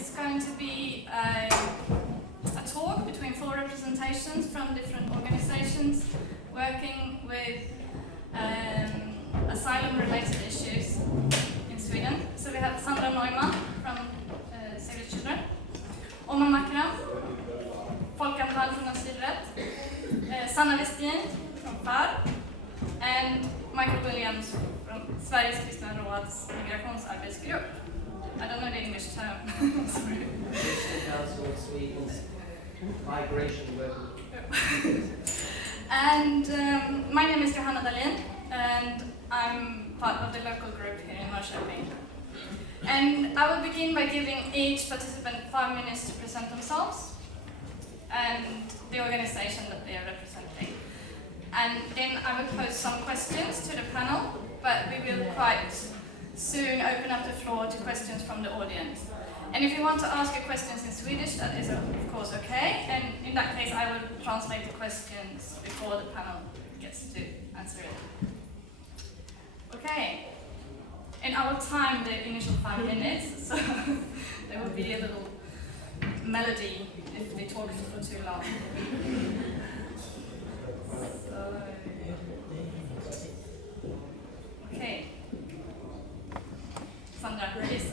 is going to be a talk between 4 representations from different organizations working with asylum-related issues in Sweden. So we have Sandra Neumann from Save the Children, Omar Makram, Folkamtal from Asylrätt, Sanna Westin from FAR, and Michael Williams from Sveriges Kristna Råds migrationsarbetsgrupp. I don't know the English term. Sorry. Council of Sweden's migration work. And my name is Johanna Dahlin, and I'm part of the local group here in Norrköping. And I will begin by giving each participant 5 minutes to present themselves and the organization that they are representing. And then I will pose some questions to the panel, but we will quite soon open up the floor to questions from the audience. And if you want to ask your questions in Swedish, that is of course okay. And in that case, I will translate the questions before the panel gets to answer it. Okay. And I will time the initial 5 minutes, so there will be a little melody if they talk for too long. Okay. Sandra, please.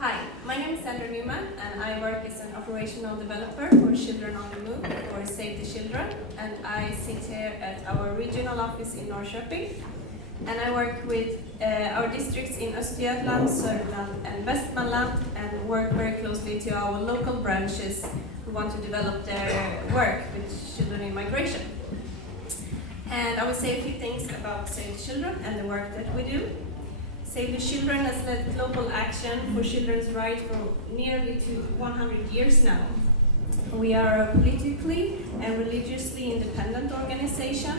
Hi, my name is Sandra Neumann, and I work as an operational developer for Children on the Move for Save the Children, and I sit here at our regional office in Norrköping, and I work with our districts in Östergötland, Sörmland, and Västmanland, and work very closely to our local branches who want to develop their work with children in migration. And I will say a few things about Save the Children and the work that we do. Save the Children has led global action for children's rights for nearly 100 years now. We are a politically and religiously independent organization.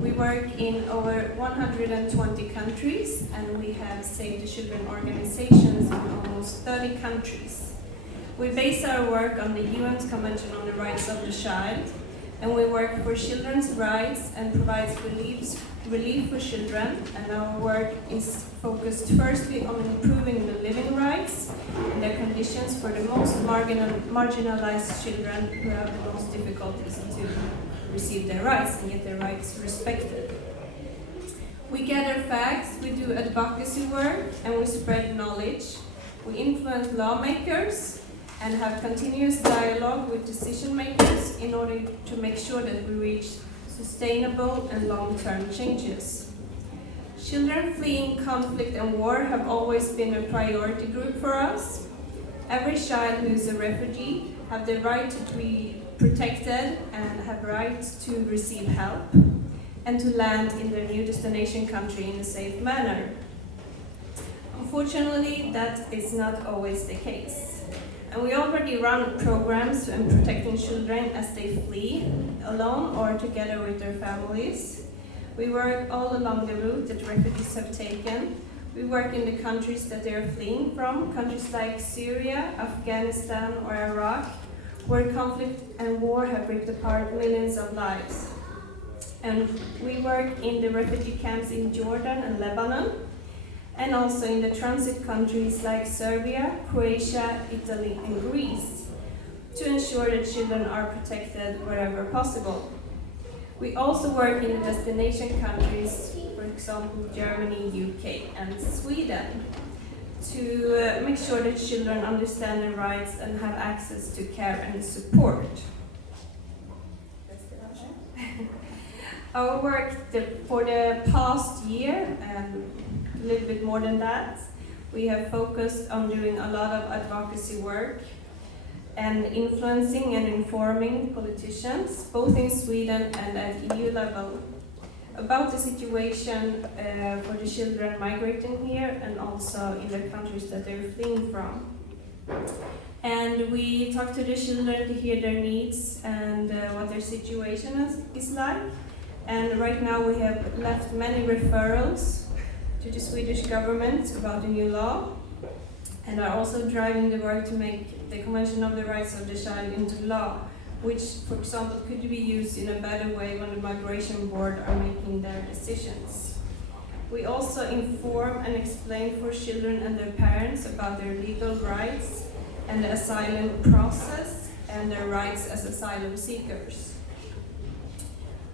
We work in over 120 countries, and we have Save the Children organizations in almost 30 countries. We base our work on the UN's Convention on the Rights of the Child, and we work for children's rights and provides relief for children, and our work is focused firstly on improving the living rights and their conditions for the most marginalized children who have the most difficulties to receive their rights and get their rights respected. We gather facts, we do advocacy work, and we spread knowledge. We influence lawmakers and have continuous dialogue with decision makers in order to make sure that we reach sustainable and long-term changes. Children fleeing conflict and war have always been a priority group for us. Every child who is a refugee have the right to be protected and have rights to receive help and to land in their new destination country in a safe manner. Unfortunately, that is not always the case. And we already run programs in protecting children as they flee, alone or together with their families. We work all along the route that refugees have taken. We work in the countries that they are fleeing from, countries like Syria, Afghanistan, or Iraq, where conflict and war have ripped apart millions of lives. And we work in the refugee camps in Jordan and Lebanon, and also in the transit countries like Serbia, Croatia, Italy, and Greece, to ensure that children are protected wherever possible. We also work in the destination countries, for example, Germany, UK, and Sweden, to make sure that children understand their rights and have access to care and support. Our work for the past year, and a little bit more than that, we have focused on doing a lot of advocacy work and influencing and informing politicians, both in Sweden and at EU level, about the situation for the children migrating here and also in the countries that they're fleeing from. And we talk to the children to hear their needs and what their situation is like. And right now we have left many referrals to the Swedish government about the new law, and are also driving the work to make the Convention of the Rights of the Child into law, which, for example, could be used in a better way when the Migration Board are making their decisions. We also inform and explain for children and their parents about their legal rights and the asylum process and their rights as asylum seekers.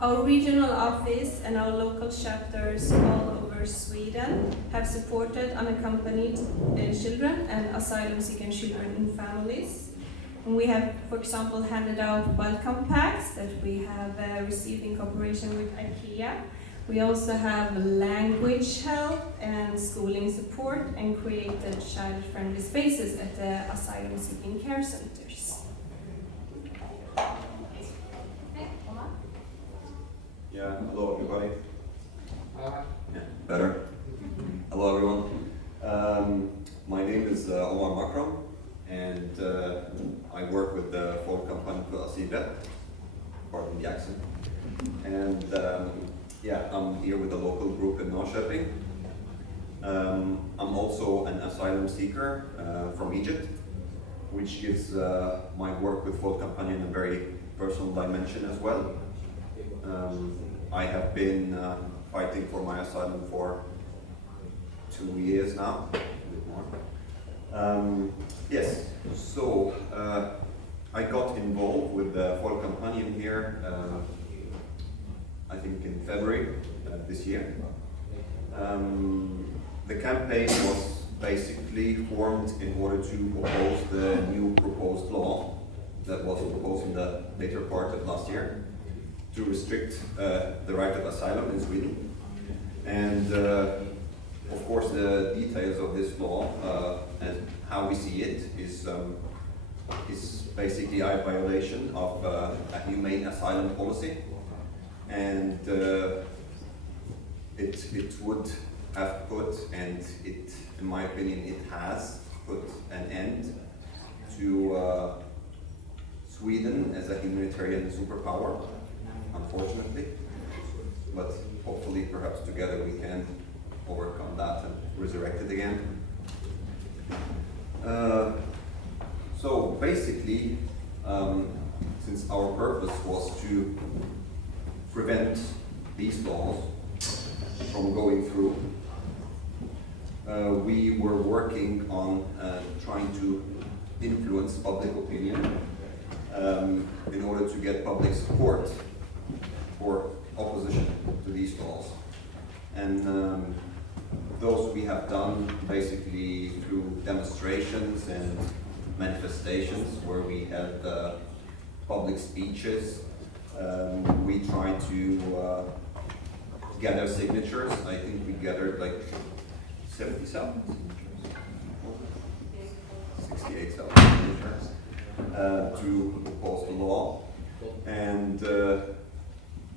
Our regional office and our local chapters all over Sweden have supported unaccompanied children and asylum-seeking children in families. And we have, for example, handed out welcome packs that we have received in cooperation with IKEA. We also have language help and schooling support and created child-friendly spaces at the asylum-seeking care centers. Yeah, hello everybody. Uh, Yeah, better. Hello everyone. My name is Omar Makram, and I work with the folk company for Asylrätt, Bortom Jackson. And yeah, I'm here with the local group in Norrköping. I'm also an asylum seeker from Egypt, which gives my work with folk companion a very personal dimension as well. I have been fighting for my asylum for 2 years now, a bit more. Yes, so I got involved with the folk companion here, I think in February this year. The campaign was basically formed in order to oppose the new proposed law that was proposed in the later part of last year, to restrict the right of asylum in Sweden. And of course the details of this law and how we see it is basically a violation of a humane asylum policy, and it would have put, and it, in my opinion, it has put an end to Sweden as a humanitarian superpower, unfortunately, but hopefully perhaps together we can overcome that and resurrect it again. So basically, since our purpose was to prevent these laws from going through, we were working on trying to influence public opinion in order to get public support for opposition to these laws. And those we have done basically through demonstrations and manifestations where we had public speeches. We tried to gather signatures. I think we gathered like 70,000 signatures, 68,000 signatures to oppose the law. And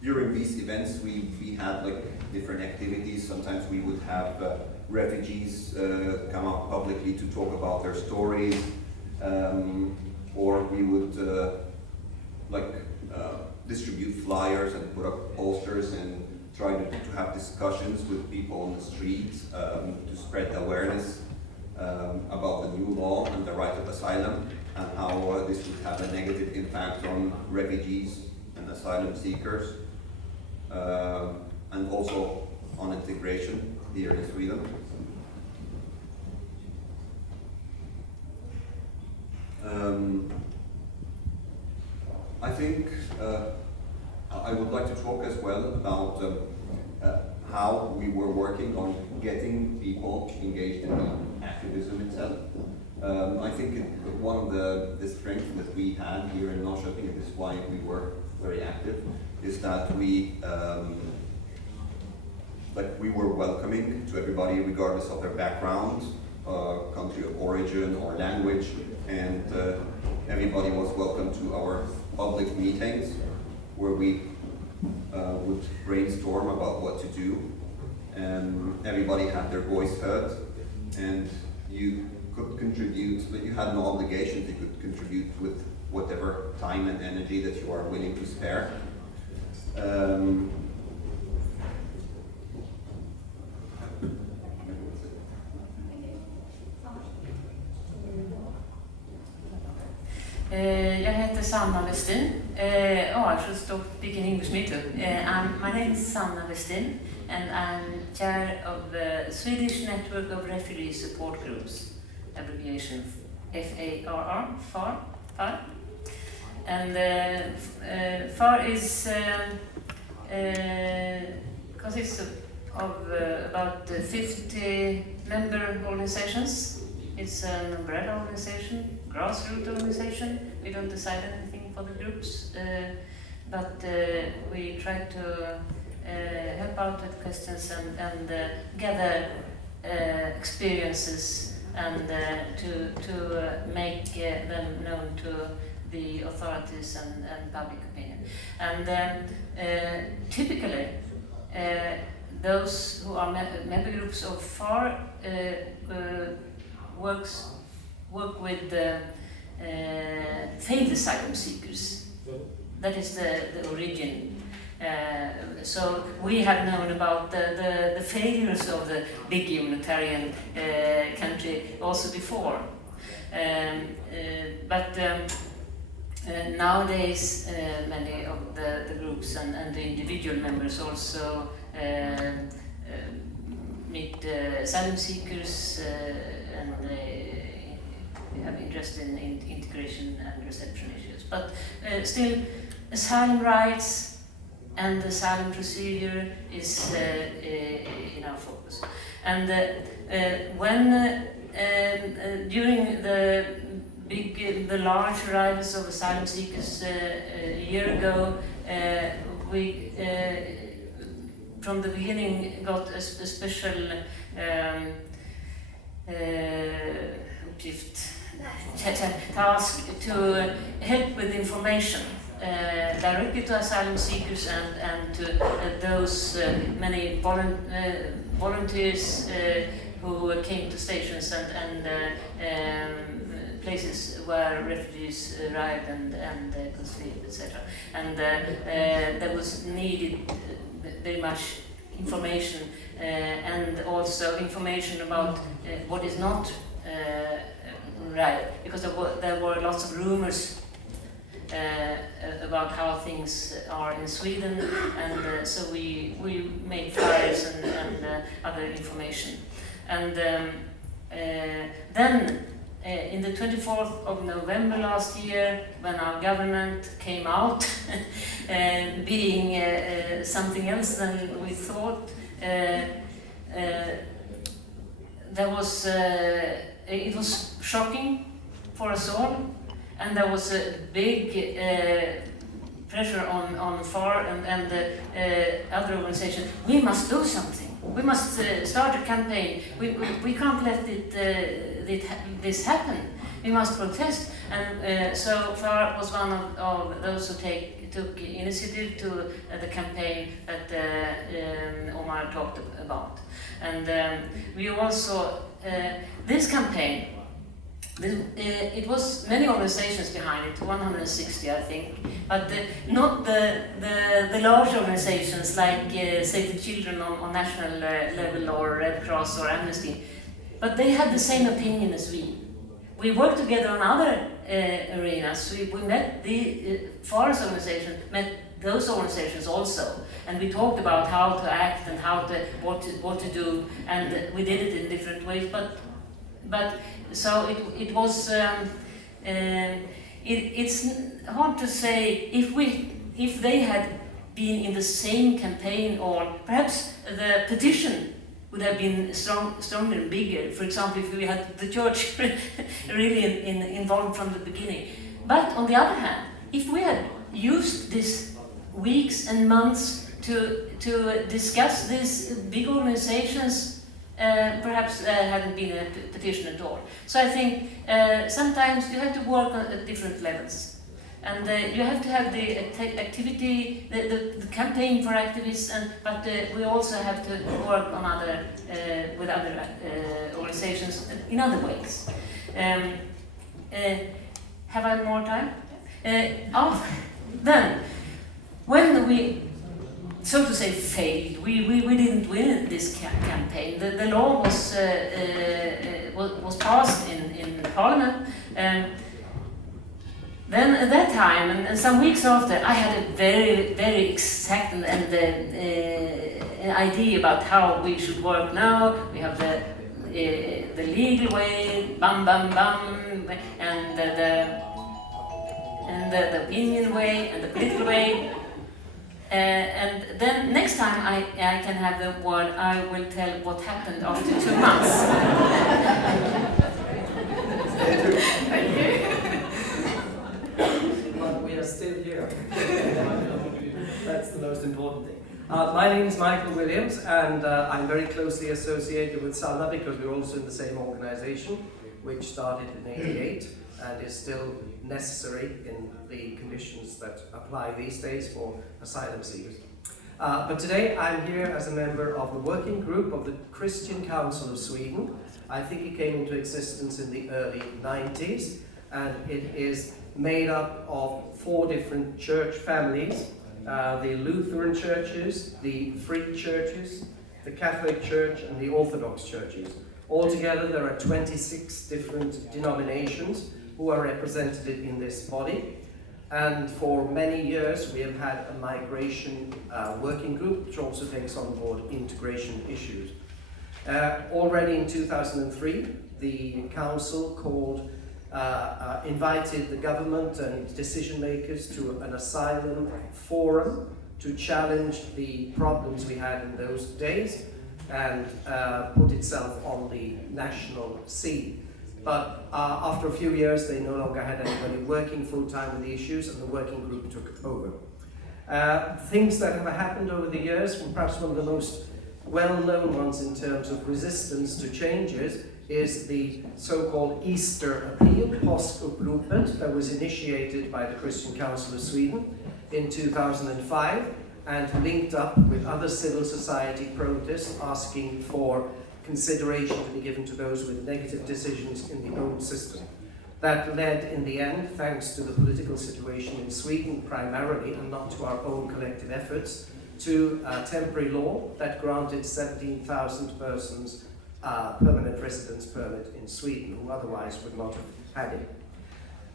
during these events, we had like different activities. Sometimes we would have refugees come out publicly to talk about their stories, or we would distribute flyers and put up posters and try to have discussions with people on the street to spread awareness about the new law and the right of asylum, and how this would have a negative impact on refugees and asylum seekers, and also on integration here in Sweden. I think I would like to talk as well about how we were working on getting people engaged in the activism itself. I think one of the strengths that we had here in Norrköping, and this is why we were very active, is that we were welcoming to everybody regardless of their background, country of origin or language, and everybody was welcome to our public meetings where we would brainstorm about what to do, and everybody had their voice heard, and you could contribute, but you had no obligations. You could contribute with whatever time and energy that you are willing to spare. Jag heter Sanna Westin. I should stop speaking English, me too. My name is Sanna Westin, and I'm chair of the Swedish Network of Refugee Support Groups, abbreviation F-A-R-R, FAR. And FAR is consists of about 50 member organizations. It's an umbrella organization, grassroots organization. We don't decide anything for the groups, but we try to help out with questions and gather experiences and to make them known to the authorities and public opinion. And typically, those who are member groups of FAR work with failed asylum seekers. That is the origin. So we have known about the failures of the big humanitarian country also before. But nowadays many of the groups and the individual members also meet asylum seekers and they have interest in integration and reception issues. But still, asylum rights and the asylum procedure is in our focus. And when during the large arrivals of asylum seekers a year ago, we from the beginning got a special task to help with information directly to asylum seekers and to those many volunteers who came to stations and places where refugees arrived and could sleep, etc. And there was needed very much information and also information about what is not right, because there were lots of rumors about how things are in Sweden, and so we made flyers and other information. And then in the 24th of November last year, when our government came out being something else than we thought, it was shocking for us all, and there was a big pressure on FAR and other organizations. We must do something. We must start a campaign. We can't let this happen. We must protest. And so FAR was one of those who took initiative to the campaign that Omar talked about. And we also, this campaign, it was many organizations behind it, 160 I think, but not the large organizations like Save the Children on national level or Red Cross or Amnesty, but they had the same opinion as we. We worked together on other arenas. We met the FAR's organization, met those organizations also, and we talked about how to act and what to do, and we did it in different ways. But so it was. It's hard to say if they had been in the same campaign, or perhaps the petition would have been stronger and bigger. For example, if we had the church really involved from the beginning. But on the other hand, if we had used these weeks and months to discuss these big organizations, perhaps there hadn't been a petition at all. So I think sometimes you have to work at different levels. And you have to have the activity, the campaign for activists, but we also have to work on with other organizations in other ways. Have I more time? Then, when we, so to say, failed, we didn't win this campaign. The law was passed in Parliament. Then at that time, and some weeks after, I had a very, very exact an idea about how we should work now. We have the the legal way, bam, bam, bam, and the opinion way, and the political way. And then next time I can have the word, I will tell what happened after 2 months. Thank you. But we are still here. That's the most important thing. My name is Michael Williams, and I'm very closely associated with Sanna because we're also in the same organization, which started in '88 and is still necessary in the conditions that apply these days for asylum seekers. But today I'm here as a member of the working group of the Christian Council of Sweden. I think it came into existence in the early 90s, and it is made up of 4 different church families. The Lutheran churches, the Free churches, the Catholic Church and the Orthodox churches. Altogether there are 26 different denominations who are represented in this body. And for many years we have had a migration working group which also takes on board integration issues. Already in 2003 the council invited the government and decision makers to an asylum forum to challenge the problems we had in those days and put itself on the national scene. But after a few years they no longer had anybody working full-time with the issues, and the working group took over. Things that have happened over the years, and perhaps one of the most well-known ones in terms of resistance to changes, is the so-called Easter Appeal, Påskuppropet, that was initiated by the Christian Council of Sweden in 2005 and linked up with other civil society protests asking for consideration to be given to those with negative decisions in the old system. That led in the end, thanks to the political situation in Sweden primarily and not to our own collective efforts, to a temporary law that granted 17,000 persons permanent residence permit in Sweden, who otherwise would not have had it.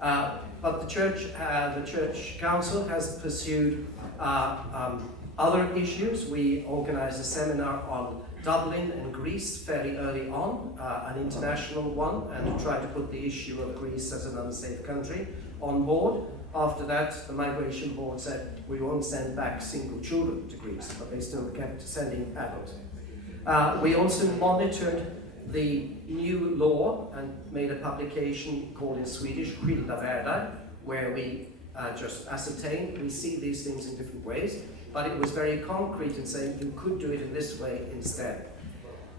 But the church council has pursued other issues. We organized a seminar on Dublin and Greece fairly early on, an international one, and to try to put the issue of Greece as an unsafe country on board. After that, the migration board said we won't send back single children to Greece, but they still kept sending adults. We also monitored the new law and made a publication called in Swedish Skilda världar, where we just ascertained we see these things in different ways, but it was very concrete in saying you could do it in this way instead.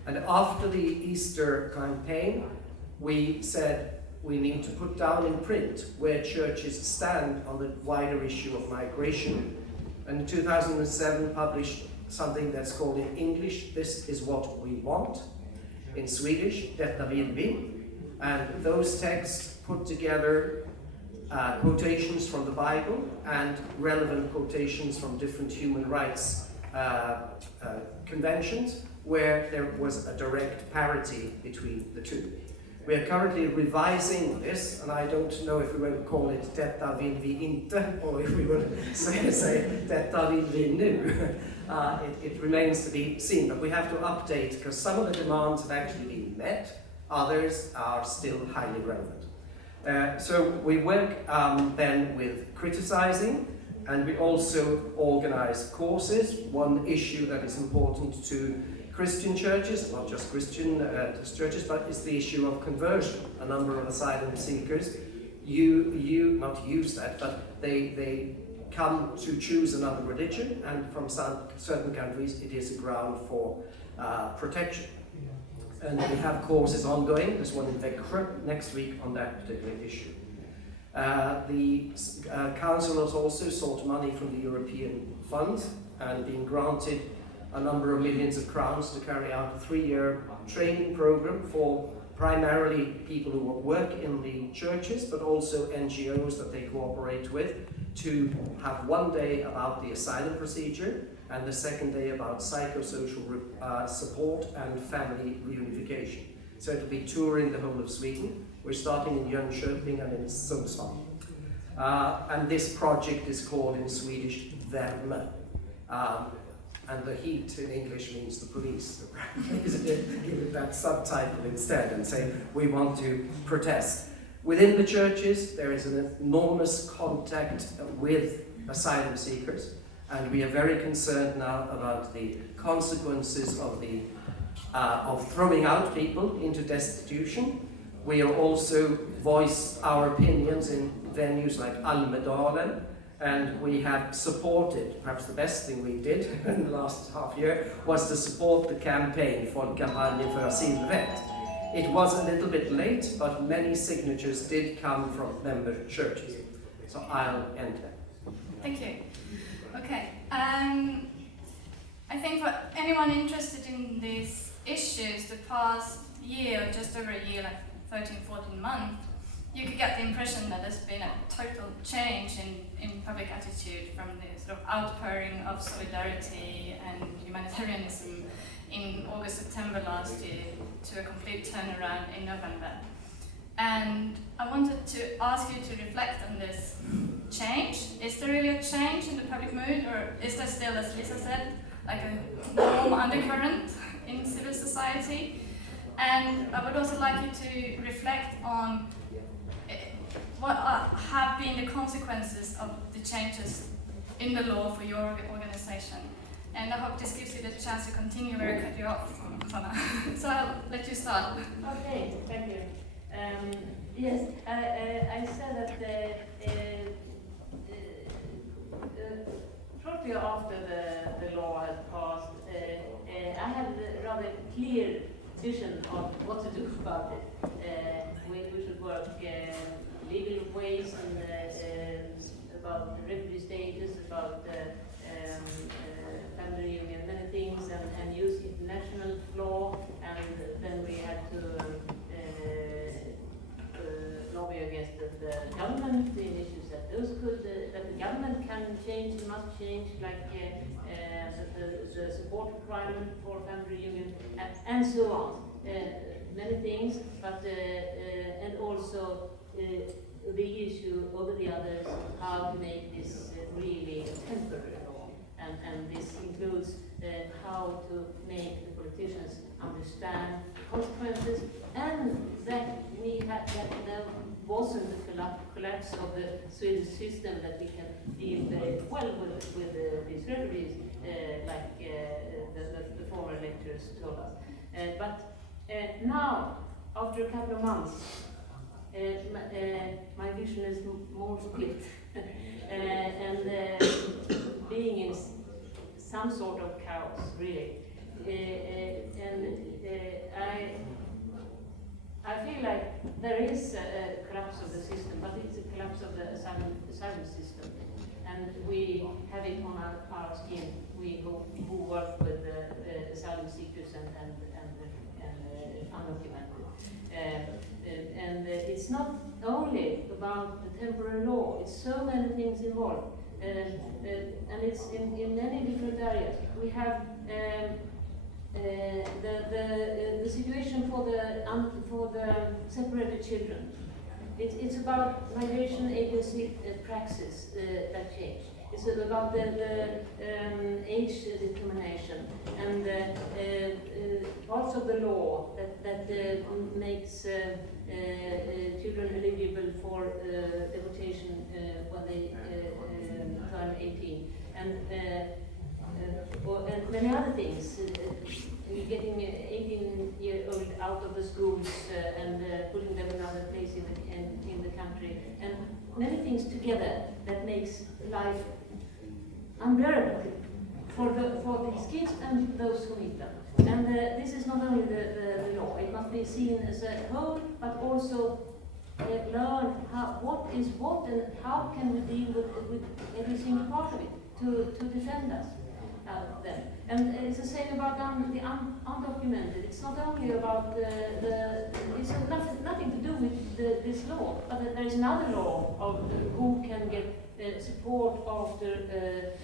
And after the Easter campaign, we said we need to put down in print where churches stand on the wider issue of migration. And in 2007 published something that's called in English, This is What We Want, in Swedish, Detta vill vi. And those texts put together quotations from the Bible and relevant quotations from different human rights conventions where there was a direct parity between the two. We are currently revising this, and I don't know if we will call it Detta vill vi inte, or if we will say Detta vill vi nu. It remains to be seen, but we have to update because some of the demands have actually been met, others are still highly relevant. So we work then with criticizing, and we also organize courses. One issue that is important to Christian churches, not just Christian churches, but it's the issue of conversion. A number of asylum seekers, not use that, but they come to choose another religion, and from certain countries it is a ground for protection. And we have courses ongoing. There's one in Växjö next week on that particular issue. The Council has also sought money from the European funds and been granted a number of millions of crowns to carry out a 3-year training program for primarily people who work in the churches, but also NGOs that they cooperate with, to have one day about the asylum procedure and the second day about psychosocial support and family reunification. So it will be touring the whole of Sweden. We're starting in Jönköping and in Sundsvall. And this project is called in Swedish Värme. and the heat in English means the police. Give it that subtitle instead and say, we want to protest. Within the churches, there is an enormous contact with asylum seekers, and we are very concerned now about the consequences of throwing out people into destitution. We are also voice our opinions in venues like Almedalen, and we have supported, perhaps the best thing we did in the last half year, was to support the campaign Folkkampanjen för asylrätt. It was a little bit late, but many signatures did come from member churches. So I'll end there. Thank you. Okay. I think for anyone interested in these issues, the past year, just over a year, like 13, 14 months, you could get the impression that there's been a total change in public attitude from the sort of outpouring of solidarity and humanitarianism in August, September last year to a complete turnaround in November. And I wanted to ask you to reflect on this change. Is there really a change in the public mood, or is there still, as Lisa said, like a warm undercurrent in civil society? And I would also like you to reflect on what have been the consequences of the changes in the law for your organization. And I hope this gives you the chance to continue where I cut you off, Sanna. So I'll let you start. Okay, thank you. Yes, I said that shortly after the law had passed, I had a rather clear vision of what to do about it. We should work legal ways and about refugee status, about family union, many things, and use international law, and then we had to lobby against the government in issues that the government can change, must change, like the support requirement for family union, and so on. Many things, but and also the issue over the others, how to make this really temporary law, and this includes how to make the politicians understand consequences, and that there wasn't the collapse of the Swedish system, that we can deal very well with these refugees, like the former lecturers told us. But now, after a couple of months, my vision is more split, and being in some sort of chaos, really. I feel like there is a collapse of the system, but it's a collapse of the asylum system, and we have it on our skin. We who work with asylum seekers and undocumented. And it's not only about the temporary law, it's so many things involved. And it's in many different areas. We have the situation for the separated children. It's about migration agency praxis that change. It's about the age discrimination and parts of the law that makes children eligible for deportation when they turn 18, and many other things. Getting 18-year-old out of the schools and putting them in another place in the country, and many things together that makes life unbearable for these kids and those who need them. And this is not only the law; it must be seen as a whole, but also learn what is what and how can we deal with every single part of it to defend us. Them. And it's the same about the undocumented. It's not only about it's nothing to do with this law, but there is another law of who can get support after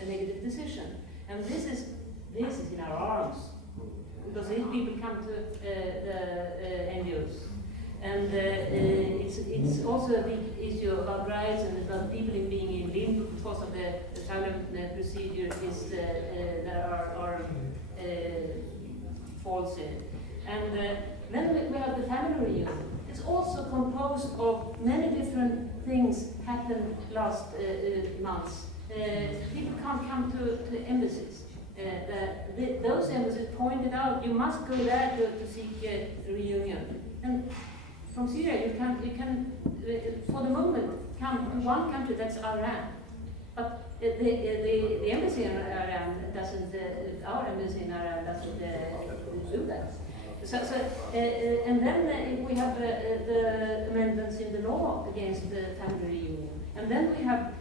a negative decision. And this is in our arms, because these people come to the NGOs. And it's also a big issue about rights and about people being in limbo because of the asylum procedure is there are faults in it. And then we have the family reunion. It's also composed of many different things happened last months. People can't come to embassies. Those embassies pointed out you must go there to seek a reunion. And from Syria you can for the moment come to one country, that's Iran. But the embassy in Iran doesn't, our embassy in Iran doesn't do that. So and then we have the amendments in the law against the family reunion. And then we have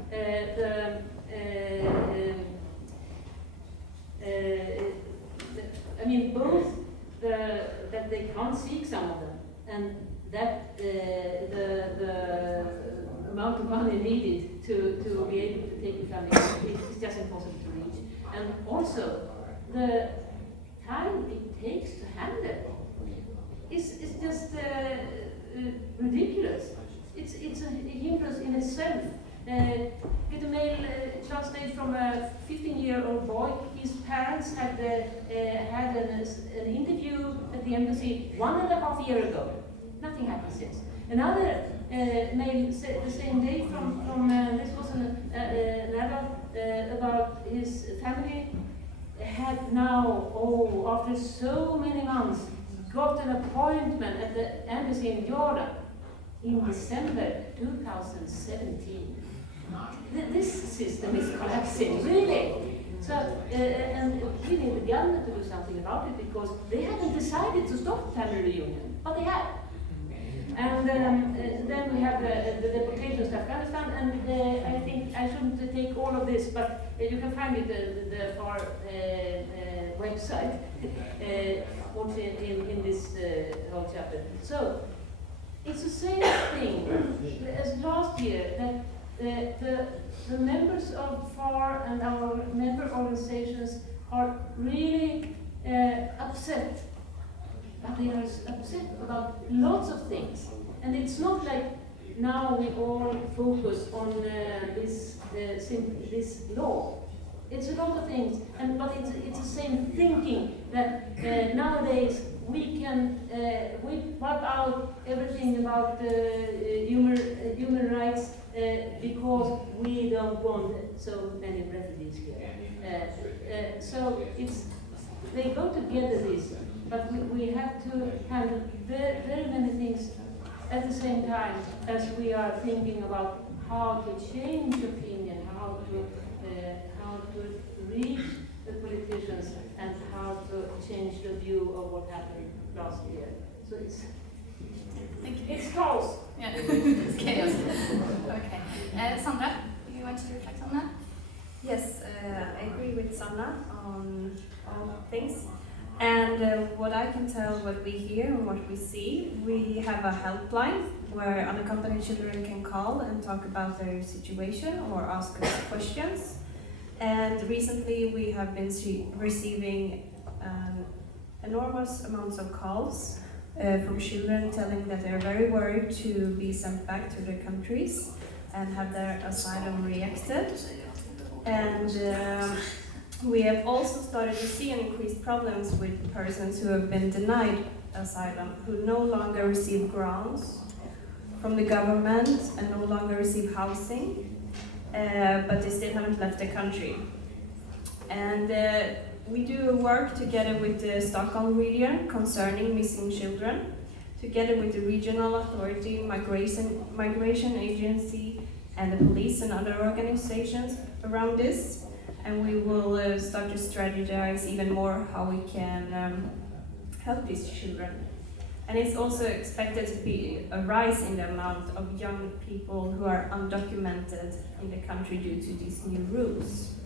I mean, both that they can't seek some of them, and that the amount of money needed to be able to take the family is just impossible to reach. And also, the time it takes to handle is just ridiculous. It's a hindrance in itself. Get a mail last night from a 15-year-old boy. His parents had had an interview at the embassy 1.5 years ago. Nothing happened since. Another mail the same day from this was an adult about his family had now, after so many months, got an appointment at the embassy in Jordan in December 2017. This system is collapsing, really. So, and we need the government to do something about it because they haven't decided to stop family reunion, but they have. And then we have the deportations to Afghanistan, and I think I shouldn't take all of this, but you can find it the FAR website, what's in this whole chapter. So, it's the same thing as last year, that the members of FAR and our member organizations are really upset. But they are upset about lots of things. And it's not like now we all focus on this law. It's a lot of things, but it's the same thinking that nowadays we can wipe out everything about human rights because we don't want so many refugees here. So they go together, this. But we have to handle very many things at the same time as we are thinking about how to change opinion, how to reach the politicians, and how to change the view of what happened last year. So it's chaos. Yeah, it's chaos. Okay. Sandra, do you want to reflect on that? Yes, I agree with Sanna on all things. And what I can tell, what we hear and what we see, we have a helpline where unaccompanied children can call and talk about their situation or ask us questions. And recently we have been receiving enormous amounts of calls from children telling that they're very worried to be sent back to their countries and have their asylum rejected. And we have also started to see an increased problems with persons who have been denied asylum, who no longer receive grants from the government and no longer receive housing, but they still haven't left the country. And we do work together with the Stockholm region concerning missing children, together with the regional authority, migration agency, and the police and other organizations around this. And we will start to strategize even more how we can help these children. And it's also expected to be a rise in the amount of young people who are undocumented in the country due to these new rules.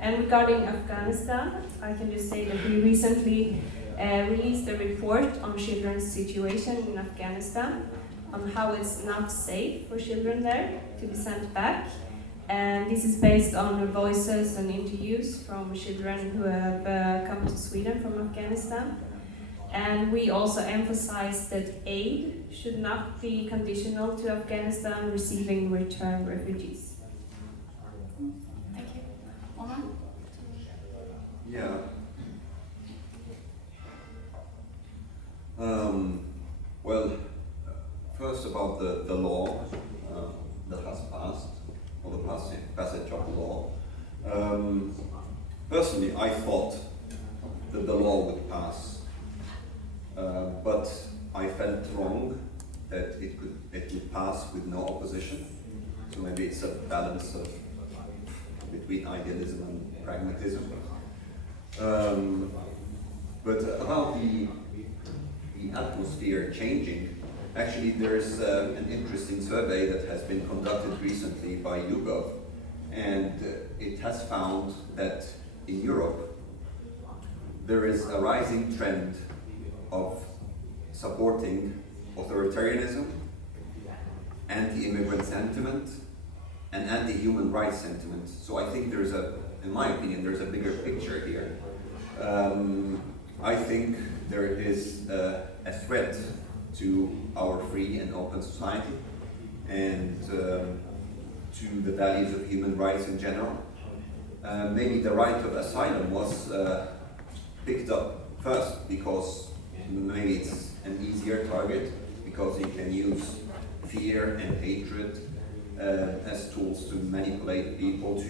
And regarding Afghanistan, I can just say that we recently released a report on children's situation in Afghanistan, on how it's not safe for children there to be sent back. And this is based on the voices and interviews from children who have come to Sweden from Afghanistan. And we also emphasize that aid should not be conditional to Afghanistan receiving returned refugees. Thank you. Yeah. Well, first about the law that has passed, or the passage of the law. Personally, I thought that the law would pass, but I felt wrong that it would pass with no opposition. So maybe it's a balance between idealism and pragmatism. But about the atmosphere changing, actually there is an interesting survey that has been conducted recently by YouGov, and it has found that in Europe there is a rising trend of supporting authoritarianism, anti-immigrant sentiment, and anti-human rights sentiment. So I think there's in my opinion, there's a bigger picture here. I think there is a threat to our free and open society and to the values of human rights in general. Maybe the right of asylum was picked up first because maybe it's an easier target, because you can use fear and hatred as tools to manipulate people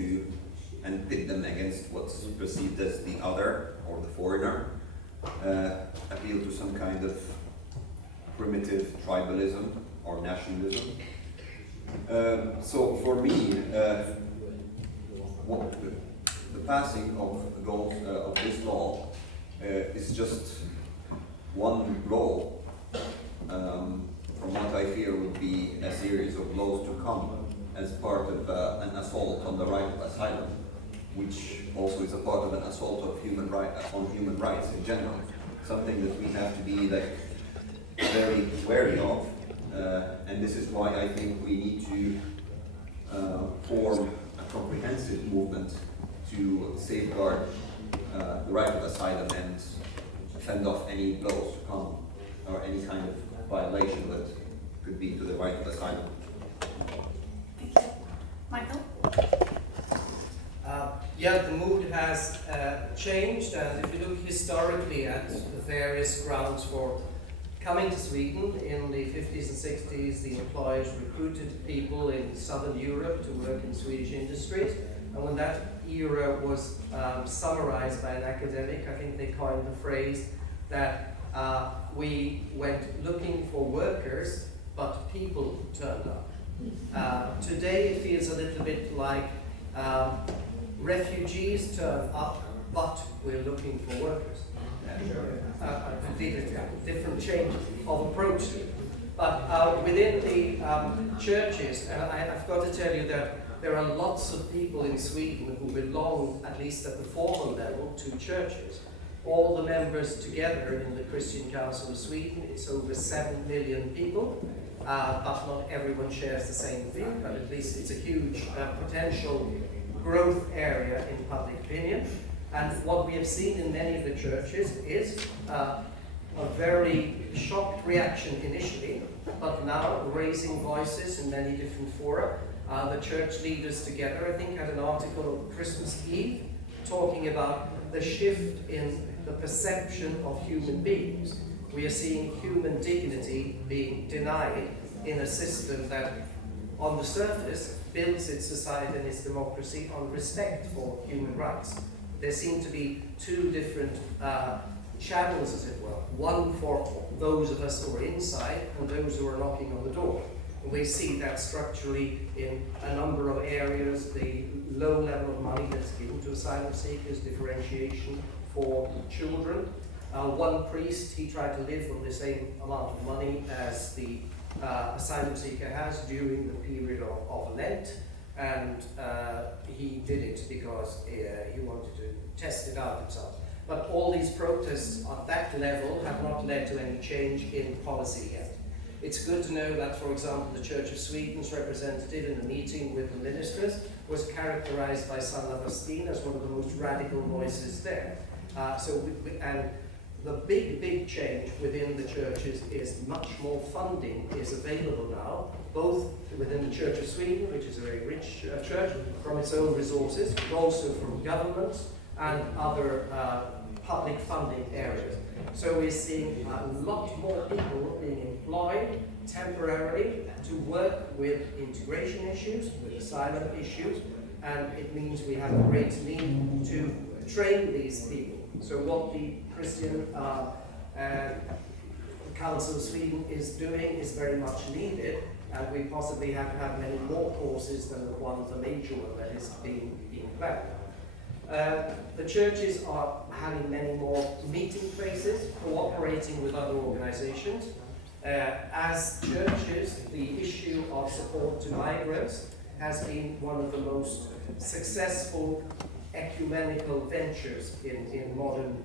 and pit them against what's perceived as the other or the foreigner, appeal to some kind of primitive tribalism or nationalism. So for me, the passing of this law is just one blow from what I fear would be a series of blows to come as part of an assault on the right of asylum, which also is a part of an assault of human rights in general. Something that we have to be very wary of, and this is why I think we need to form a comprehensive movement to safeguard the right of asylum and fend off any blows to come, or any kind of violation that could be to the right of asylum. Thank you. Michael? Yeah, the mood has changed, and if you look historically at the various grounds for coming to Sweden, in the 50s and 60s, the employers recruited people in Southern Europe to work in Swedish industries, and when that era was summarized by an academic, I think they coined the phrase that we went looking for workers, but people turned up. Today it feels a little bit like refugees turn up, but we're looking for workers. A completely different change of approach to it. But within the churches, and I've got to tell you that there are lots of people in Sweden who belong, at least at the formal level, to churches. All the members together in the Christian Council of Sweden, it's over 7 million people, but not everyone shares the same view, but at least it's a huge potential growth area in public opinion. And what we have seen in many of the churches is a very shocked reaction initially, but now raising voices in many different fora. The church leaders together, I think, had an article on Christmas Eve talking about the shift in the perception of human beings. We are seeing human dignity being denied in a system that, on the surface, builds its society and its democracy on respect for human rights. There seem to be two different channels, as it were. One for those of us who are inside and those who are knocking on the door. And we see that structurally in a number of areas, the low level of money that's given to asylum seekers, differentiation for children. One priest, he tried to live on the same amount of money as the asylum seeker has during the period of Lent, and he did it because he wanted to test it out himself. But all these protests at that level have not led to any change in policy yet. It's good to know that, for example, the Church of Sweden's representative in a meeting with the ministers was characterized by Sanna Vestin as one of the most radical voices there. And the big change within the churches is much more funding is available now, both within the Church of Sweden, which is a very rich church, from its own resources, but also from governments, and other public funding areas. So we're seeing a lot more people being employed temporarily to work with integration issues, with asylum issues, and it means we have a great need to train these people. So what the Christian Council of Sweden is doing is very much needed, and we possibly have to have many more courses than the major one that is being planned. The churches are having many more meeting places, cooperating with other organizations. As churches, the issue of support to migrants has been one of the most successful ecumenical ventures in modern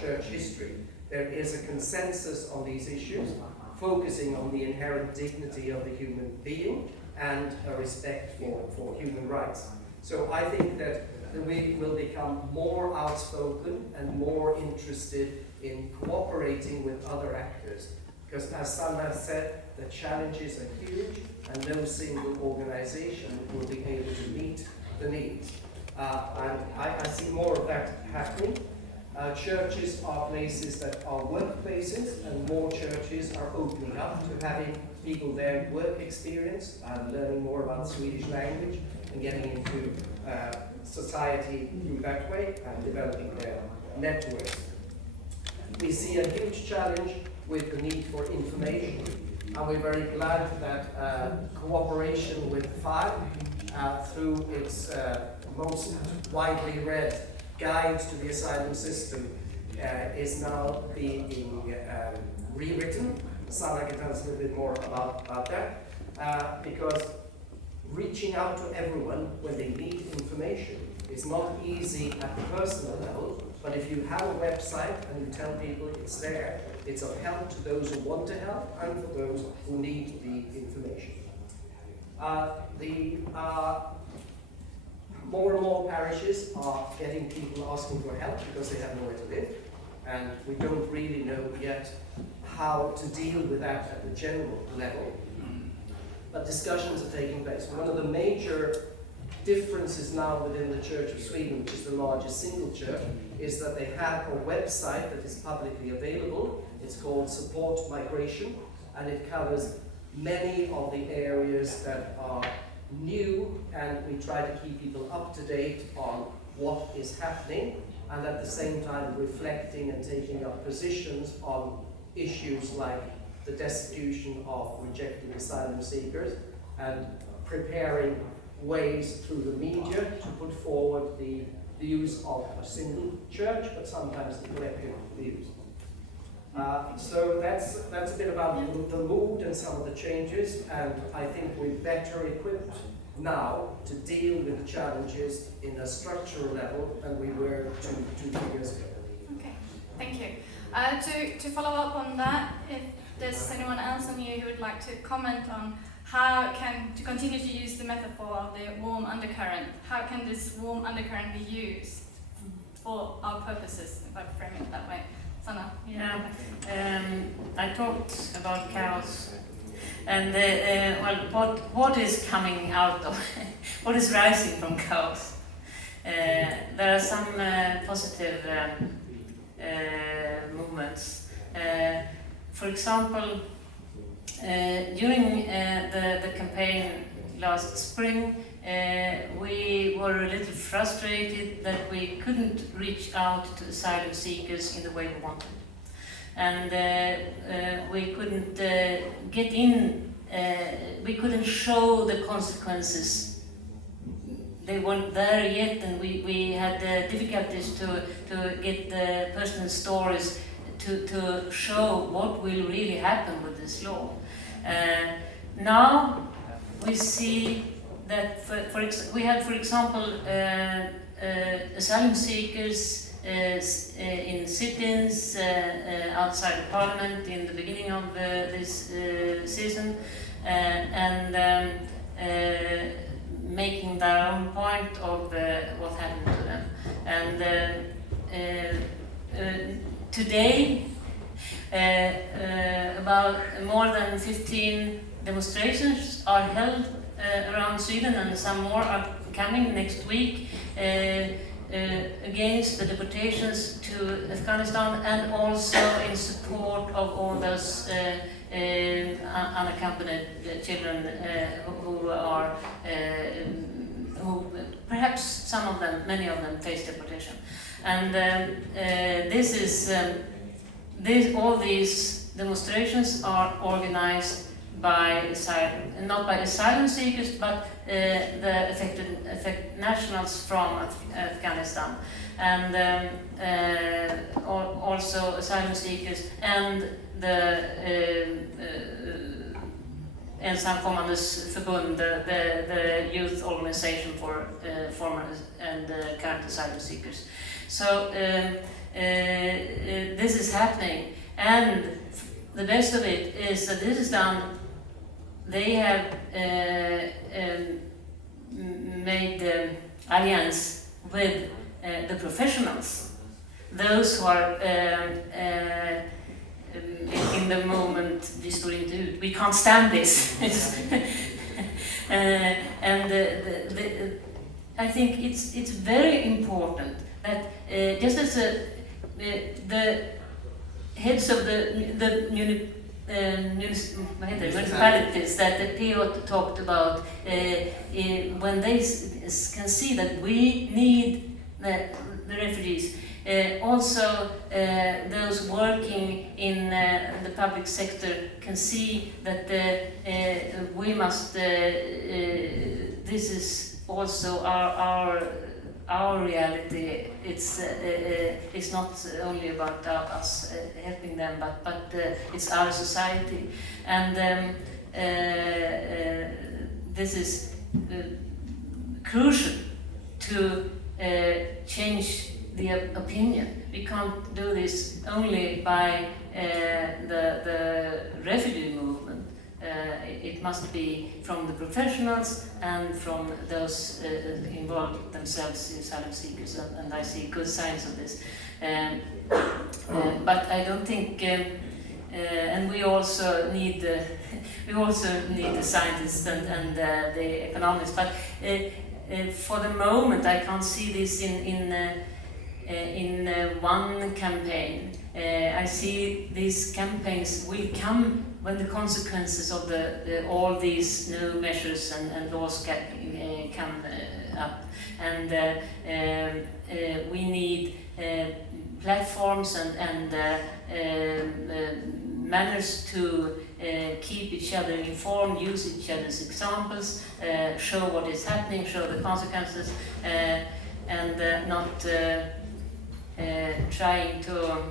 church history. There is a consensus on these issues, focusing on the inherent dignity of the human being and a respect for human rights. So I think that we will become more outspoken and more interested in cooperating with other actors. Because as Sanna said, the challenges are huge and no single organization will be able to meet the needs. And I see more of that happening. Churches are places that are workplaces, and more churches are opening up to having people there work experience and learning more about the Swedish language and getting into society through that way and developing their networks. We see a huge challenge with the need for information, and we're very glad that cooperation with FAR through its most widely read Guide to the Asylum System is now being rewritten. Sanna can tell us a little bit more about that, because reaching out to everyone when they need information is not easy at the personal level, but if you have a website and you tell people it's there, it's of help to those who want to help and for those who need the information. More and more parishes are getting people asking for help because they have nowhere to live, and we don't really know yet how to deal with that at the general level. But discussions are taking place. One of the major differences now within the Church of Sweden, which is the largest single church, is that they have a website that is publicly available. It's called Support Migration, and it covers many of the areas that are new, and we try to keep people up to date on what is happening, and at the same time reflecting and taking up positions on issues like the destitution of rejected asylum seekers, and preparing ways through the media to put forward the views of a single church, but sometimes the collective views. So that's a bit about the mood and some of the changes, and I think we're better equipped now to deal with the challenges in a structural level than we were two years ago. Okay, thank you. To follow up on that, if there's anyone else on here who would like to comment on to continue to use the metaphor of the warm undercurrent, how can this warm undercurrent be used for our purposes, if I frame it that way? Sanna? Yeah, I talked about chaos, and what is coming out of, what is rising from chaos? There are some positive movements. For example, during the campaign last spring, we were a little frustrated that we couldn't reach out to asylum seekers in the way we wanted. And we couldn't get in, we couldn't show the consequences. They weren't there yet, and we had difficulties to get the personal stories to show what will really happen with this law. Now we see that, we had, for example, asylum seekers in sit-ins outside the parliament in the beginning of this season, and making their own point of what happened to them. And today, about more than 15 demonstrations are held around Sweden, and some more are coming next week, against the deportations to Afghanistan and also in support of all those unaccompanied children who are, who perhaps some of them, many of them face deportation. And all these demonstrations are organized by not by asylum seekers, but the affected nationals from Afghanistan, and also asylum seekers and the Ensamkommandes Förbund, the youth organization for former and current asylum seekers. So this is happening, and the best of it is that this is done. They have made alliance with the professionals, those who are in the moment vi står inte ut. We can't stand this. And I think it's very important that just as the heads of the municipalities that the Piotr talked about, when they can see that we need the refugees, also those working in the public sector can see that we must, this is also our reality. It's not only about us helping them, but it's our society, and this is crucial to change the opinion. We can't do this only by the refugee movement. It must be from the professionals and from those involved themselves, asylum seekers, and I see good signs of this. But I don't think, and we also need the scientists and the economists. But for the moment, I can't see this in one campaign. I see these campaigns will come when the consequences of all these new measures and laws come up, and we need platforms and manners to keep each other informed, use each other's examples, show what is happening, show the consequences, and not trying to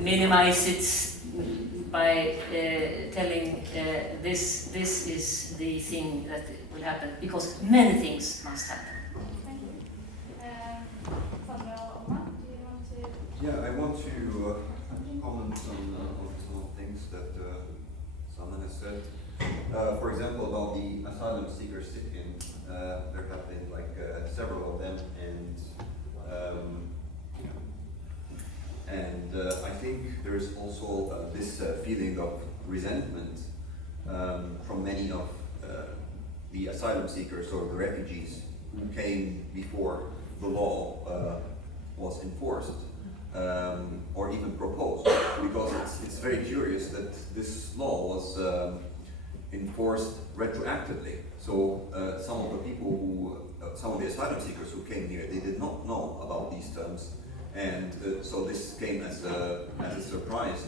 minimize it by telling this is the thing that will happen, because many things must happen. Thank you. Sandra or Omar, do you want to? Yeah, I want to comment on some of the things that Sanna has said. For example, about the asylum seeker sit-in, there have been several of them, and I think there is also this feeling of resentment from many of the asylum seekers or the refugees who came before the law was enforced or even proposed, because it's very curious that this law was enforced retroactively. So some of the people who, some of the asylum seekers who came here, they did not know about these terms. And so this came as a surprise,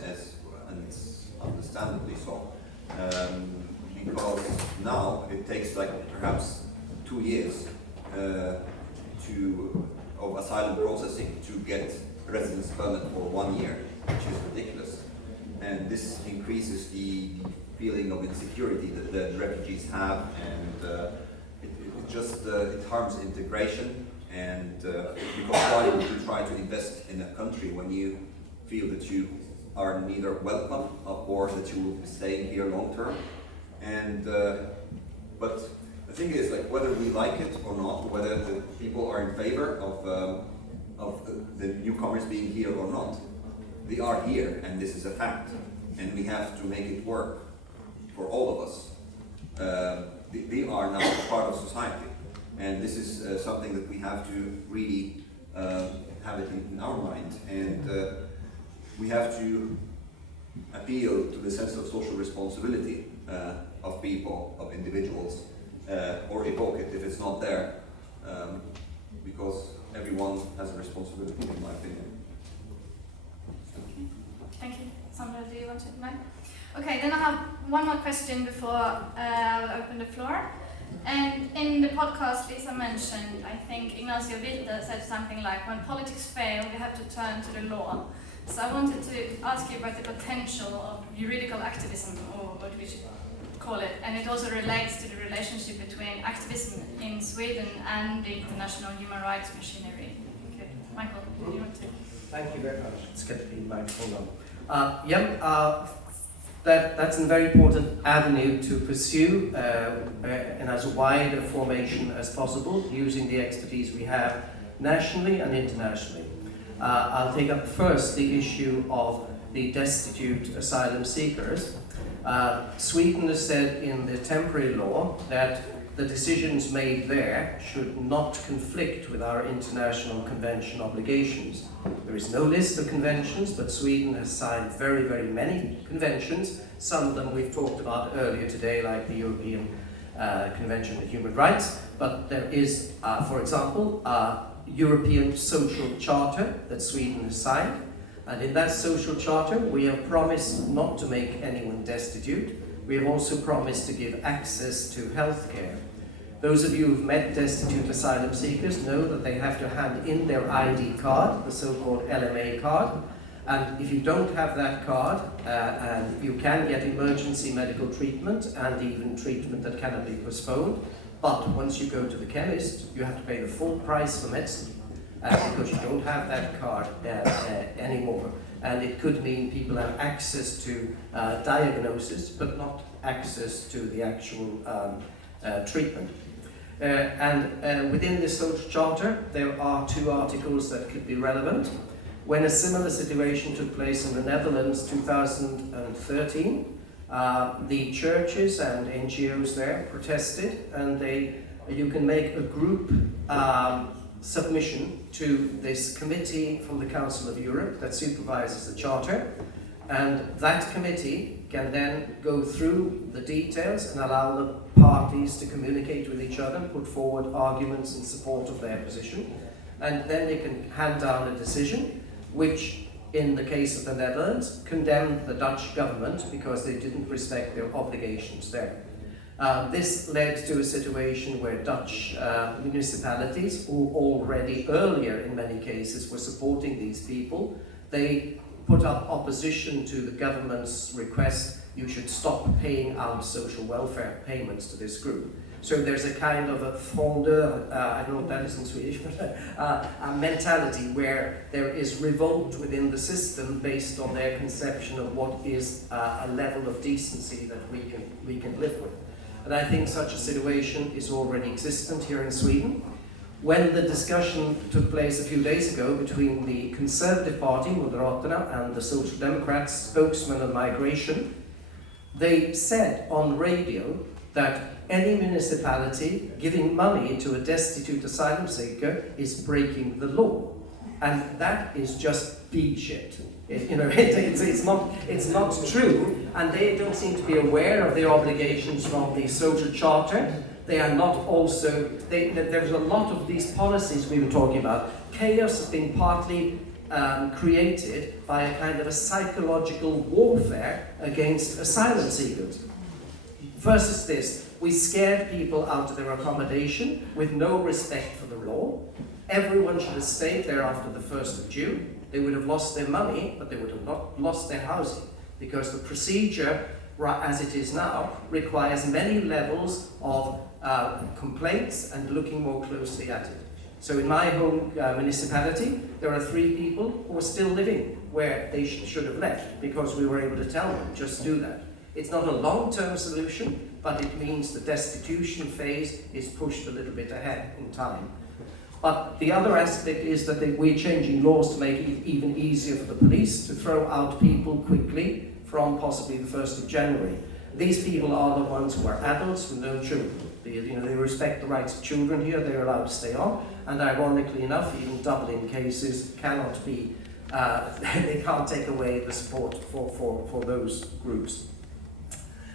and it's understandably so, because now it takes perhaps 2 years of asylum processing to get a residence permit for 1 year, which is ridiculous. And this increases the feeling of insecurity that the refugees have, and it harms integration. And because why would you try to invest in a country when you feel that you are neither welcome or that you will be staying here long term? And but the thing is, whether we like it or not, whether the people are in favor of the newcomers being here or not, they are here, and this is a fact, and we have to make it work for all of us. They are now part of society. And this is something that we have to really have it in our mind. And we have to appeal to the sense of social responsibility of people, of individuals, or evoke it if it's not there, because everyone has a responsibility, in my opinion. Thank you. Sandra, do you want to know? Okay, then I have one more question before I will open the floor. And in the podcast Lisa mentioned, I think Ignacio Vita said something like, when politics fail, we have to turn to the law. So I wanted to ask you about the potential of juridical activism, or what we should call it, and it also relates to the relationship between activism in Sweden and the international human rights machinery. Okay. Michael, do you want to? Thank you very much. Let's get the microphone on. That's a very important avenue to pursue and as wide a formation as possible, using the expertise we have nationally and internationally. I'll take up first the issue of the destitute asylum seekers. Sweden has said in the temporary law that the decisions made there should not conflict with our international convention obligations. There is no list of conventions, but Sweden has signed very, very many conventions. Some of them we've talked about earlier today, like the European Convention on Human Rights. But there is, for example, a European Social Charter that Sweden has signed. And in that social charter, we have promised not to make anyone destitute. We have also promised to give access to healthcare. Those of you who've met destitute asylum seekers know that they have to hand in their ID card, the so-called LMA card. And if you don't have that card, and you can get emergency medical treatment and even treatment that cannot be postponed. But once you go to the chemist, you have to pay the full price for medicine because you don't have that card anymore. And it could mean people have access to diagnosis, but not access to the actual treatment. And within the social charter, there are 2 articles that could be relevant. When a similar situation took place in the Netherlands 2013, the churches and NGOs there protested, and you can make a group submission to this committee from the Council of Europe that supervises the charter, and that committee can then go through the details and allow the parties to communicate with each other and put forward arguments in support of their position, and then they can hand down a decision which, in the case of the Netherlands, condemned the Dutch government because they didn't respect their obligations there. This led to a situation where Dutch municipalities, who already earlier in many cases were supporting these people, they put up opposition to the government's request, you should stop paying out social welfare payments to this group. So there's a kind of a frondeur, I don't know what that is in Swedish, but a mentality where there is revolt within the system based on their conception of what is a level of decency that we can live with. And I think such a situation is already existent here in Sweden. When the discussion took place a few days ago between the Conservative Party, Moderaterna, and the Social Democrats spokesman on migration, they said on radio that any municipality giving money to a destitute asylum seeker is breaking the law. And that is just bullshit. It's not true, and they don't seem to be aware of their obligations from the social charter. They are not also, there's a lot of these policies we were talking about. Chaos has been partly created by a kind of a psychological warfare against asylum seekers. Versus this, we scared people out of their accommodation with no respect for the law. Everyone should have stayed there after the 1st of June. They would have lost their money, but they would have not lost their housing, because the procedure, as it is now, requires many levels of complaints and looking more closely at it. So in my home municipality, there are 3 people who are still living where they should have left, because we were able to tell them, just do that. It's not a long-term solution, but it means the destitution phase is pushed a little bit ahead in time. But the other aspect is that we're changing laws to make it even easier for the police to throw out people quickly from possibly the 1st of January. These people are the ones who are adults with no children. They respect the rights of children here, they're allowed to stay on, and ironically enough, even Dublin cases cannot be, they can't take away the support for those groups.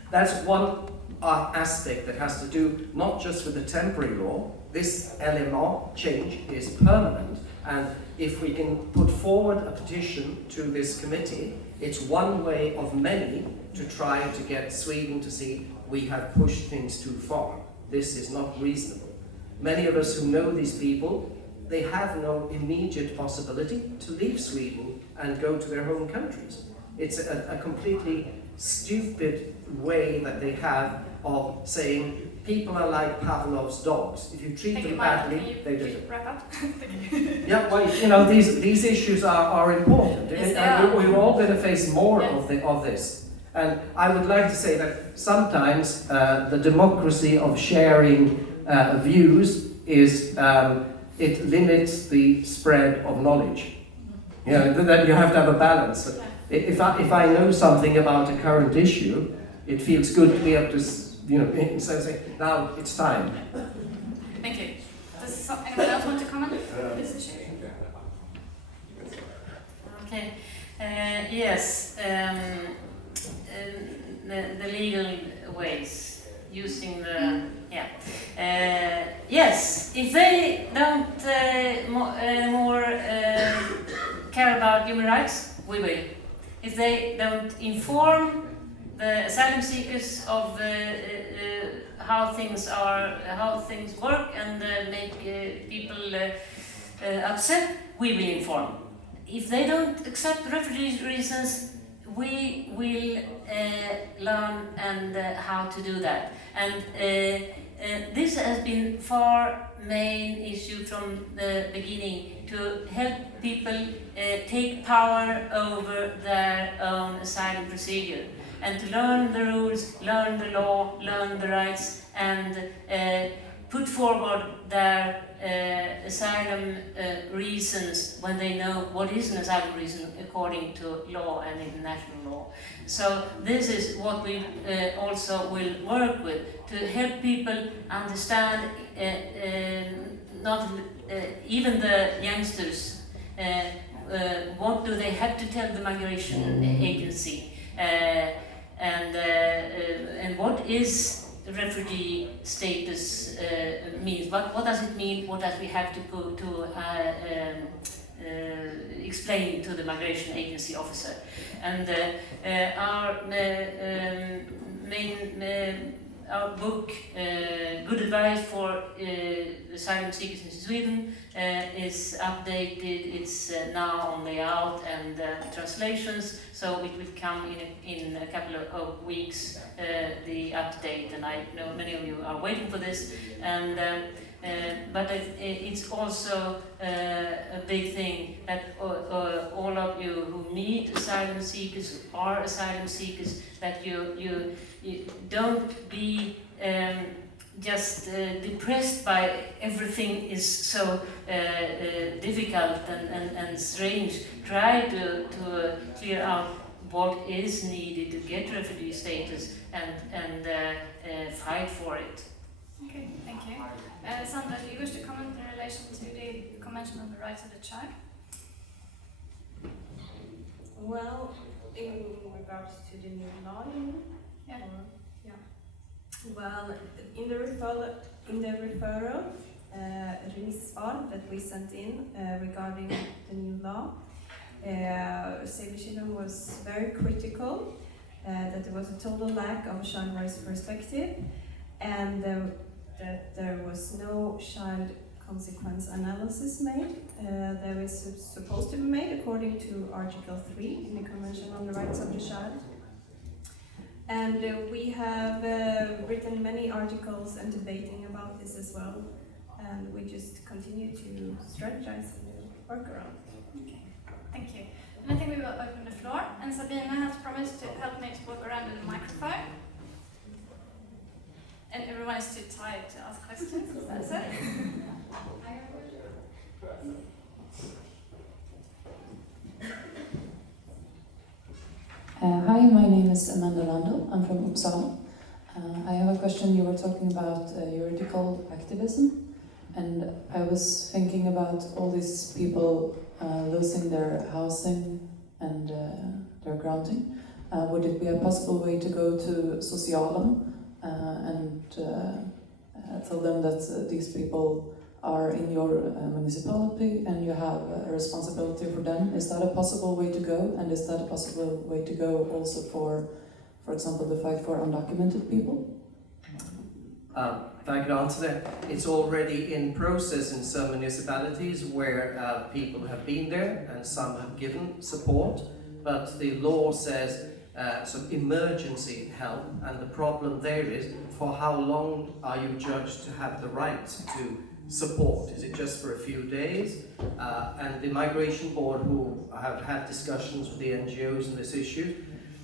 That's one aspect that has to do not just with the temporary law. This element change is permanent, and if we can put forward a petition to this committee, it's one way of many to try to get Sweden to see we have pushed things too far. This is not reasonable. Many of us who know these people, they have no immediate possibility to leave Sweden and go to their home countries. It's a completely stupid way that they have of saying people are like Pavlov's dogs. If you treat them badly, they do. Wrap up. Yeah, well, these issues are important, Yes, and we're all going to face more of this. And I would like to say that sometimes the democracy of sharing views is it limits the spread of knowledge. That you have to have a balance. If I know something about a current issue, it feels good to be able to, say, now it's time. Thank you. Does anyone else want to comment on this issue? Okay. Yes. The legal ways, using the yes. If they don't more care about human rights, we will. If they don't inform the asylum seekers of how things work, and make people upset, we will inform. If they don't accept refugee reasons, we will learn and how to do that. And this has been far main issue from the beginning, to help people take power over their own asylum procedure, and to learn the rules, learn the law, learn the rights, and put forward their asylum reasons when they know what is an asylum reason according to law and international law. So this is what we also will work with, to help people understand, not even the youngsters, what do they have to tell the migration agency, and what is refugee status means. What does it mean? What does we have to go to explain to the migration agency officer? And our our book, Good Advice for Asylum Seekers in Sweden, is updated. It's now on layout and translations, so it will come in a couple of weeks, the update, and I know many of you are waiting for this. And but it's also a big thing that all of you who need asylum seekers, who are asylum seekers, that you don't be just depressed by everything is so difficult and strange. Try to clear out what is needed to get refugee status, and fight for it. Okay, thank you. Sandra, do you wish to comment in relation to the Convention on the Rights of the Child? Well, in regards to the new law, you mean? Yeah. Well, in the referral remissvar that we sent in regarding the new law, Save the Children was very critical, that there was a total lack of child rights perspective, and that there was no child consequence analysis made. That was supposed to be made according to Article 3 in the Convention on the Rights of the Child. And we have written many articles and debating about this as well, and we just continue to strategize and work around. Okay, thank you. And I think we will open the floor, and Sabina has promised to help me to walk around with the microphone. And everyone is too tired to ask questions, is that so? Hi, my name is Amanda Randall. I'm from Uppsala. I have a question. You were talking about juridical activism, and I was thinking about all these people losing their housing and their granting. Would it be a possible way to go to Socialen and tell them that these people are in your municipality and you have a responsibility for them? Is that a possible way to go? And is that a possible way to go also for example, the fight for undocumented people? If I could answer that, it's already in process in some municipalities where people have been there and some have given support, but the law says some emergency help, and the problem there is for how long are you judged to have the right to support? Is it just for a few days? And the Migration Board, who have had discussions with the NGOs on this issue,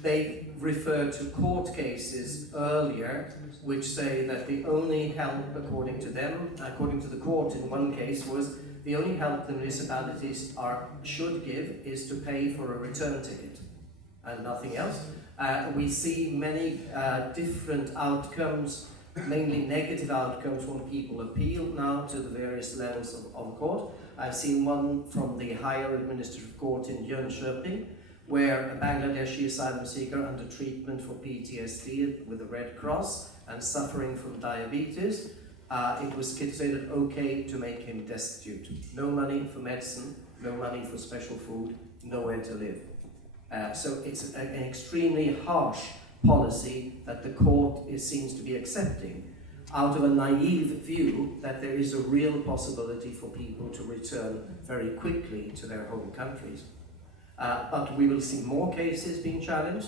they refer to court cases earlier which say that the only help, according to them, according to the court in one case, was the only help the municipalities should give is to pay for a return ticket and nothing else. We see many different outcomes, mainly negative outcomes when people appeal now to the various levels of court. I've seen one from the higher administrative court in Jönköping, where a Bangladeshi asylum seeker under treatment for PTSD with the Red Cross and suffering from diabetes, it was considered okay to make him destitute. No money for medicine, no money for special food, nowhere to live. So it's an extremely harsh policy that the court seems to be accepting out of a naive view that there is a real possibility for people to return very quickly to their home countries. But we will see more cases being challenged,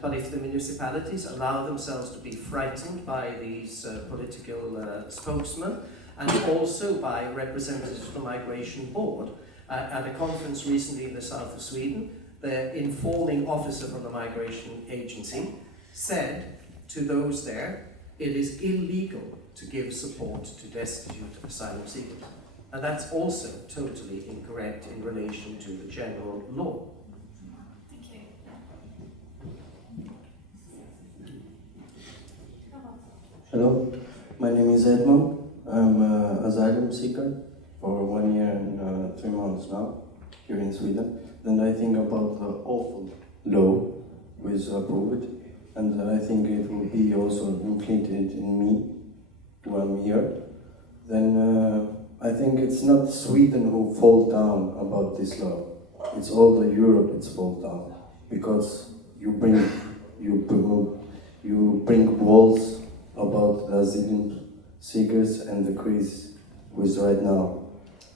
but if the municipalities allow themselves to be frightened by these political spokesmen, and also by representatives of the Migration Board, at a conference recently in the south of Sweden, the informing officer from the migration agency said to those there, it is illegal to give support to destitute asylum seekers. And that's also totally incorrect in relation to the general law. Thank you. Hello, my name is Edmond. I'm an asylum seeker for 1 year and 3 months now here in Sweden. Then I think about the awful law which approved, and I think it will be also implemented in me when I'm here. Then I think it's not Sweden who fall down about this law. It's all the Europe it's fall down because you bring walls about the asylum seekers and the crisis with right now.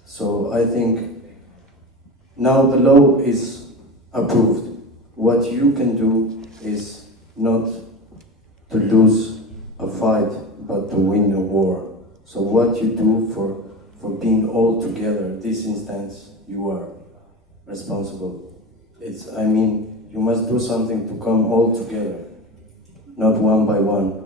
So I think now the law is approved. What you can do is not to lose a fight, but to win a war. So what you do for being all together, this instance, you are responsible. You must do something to come all together, not one by one.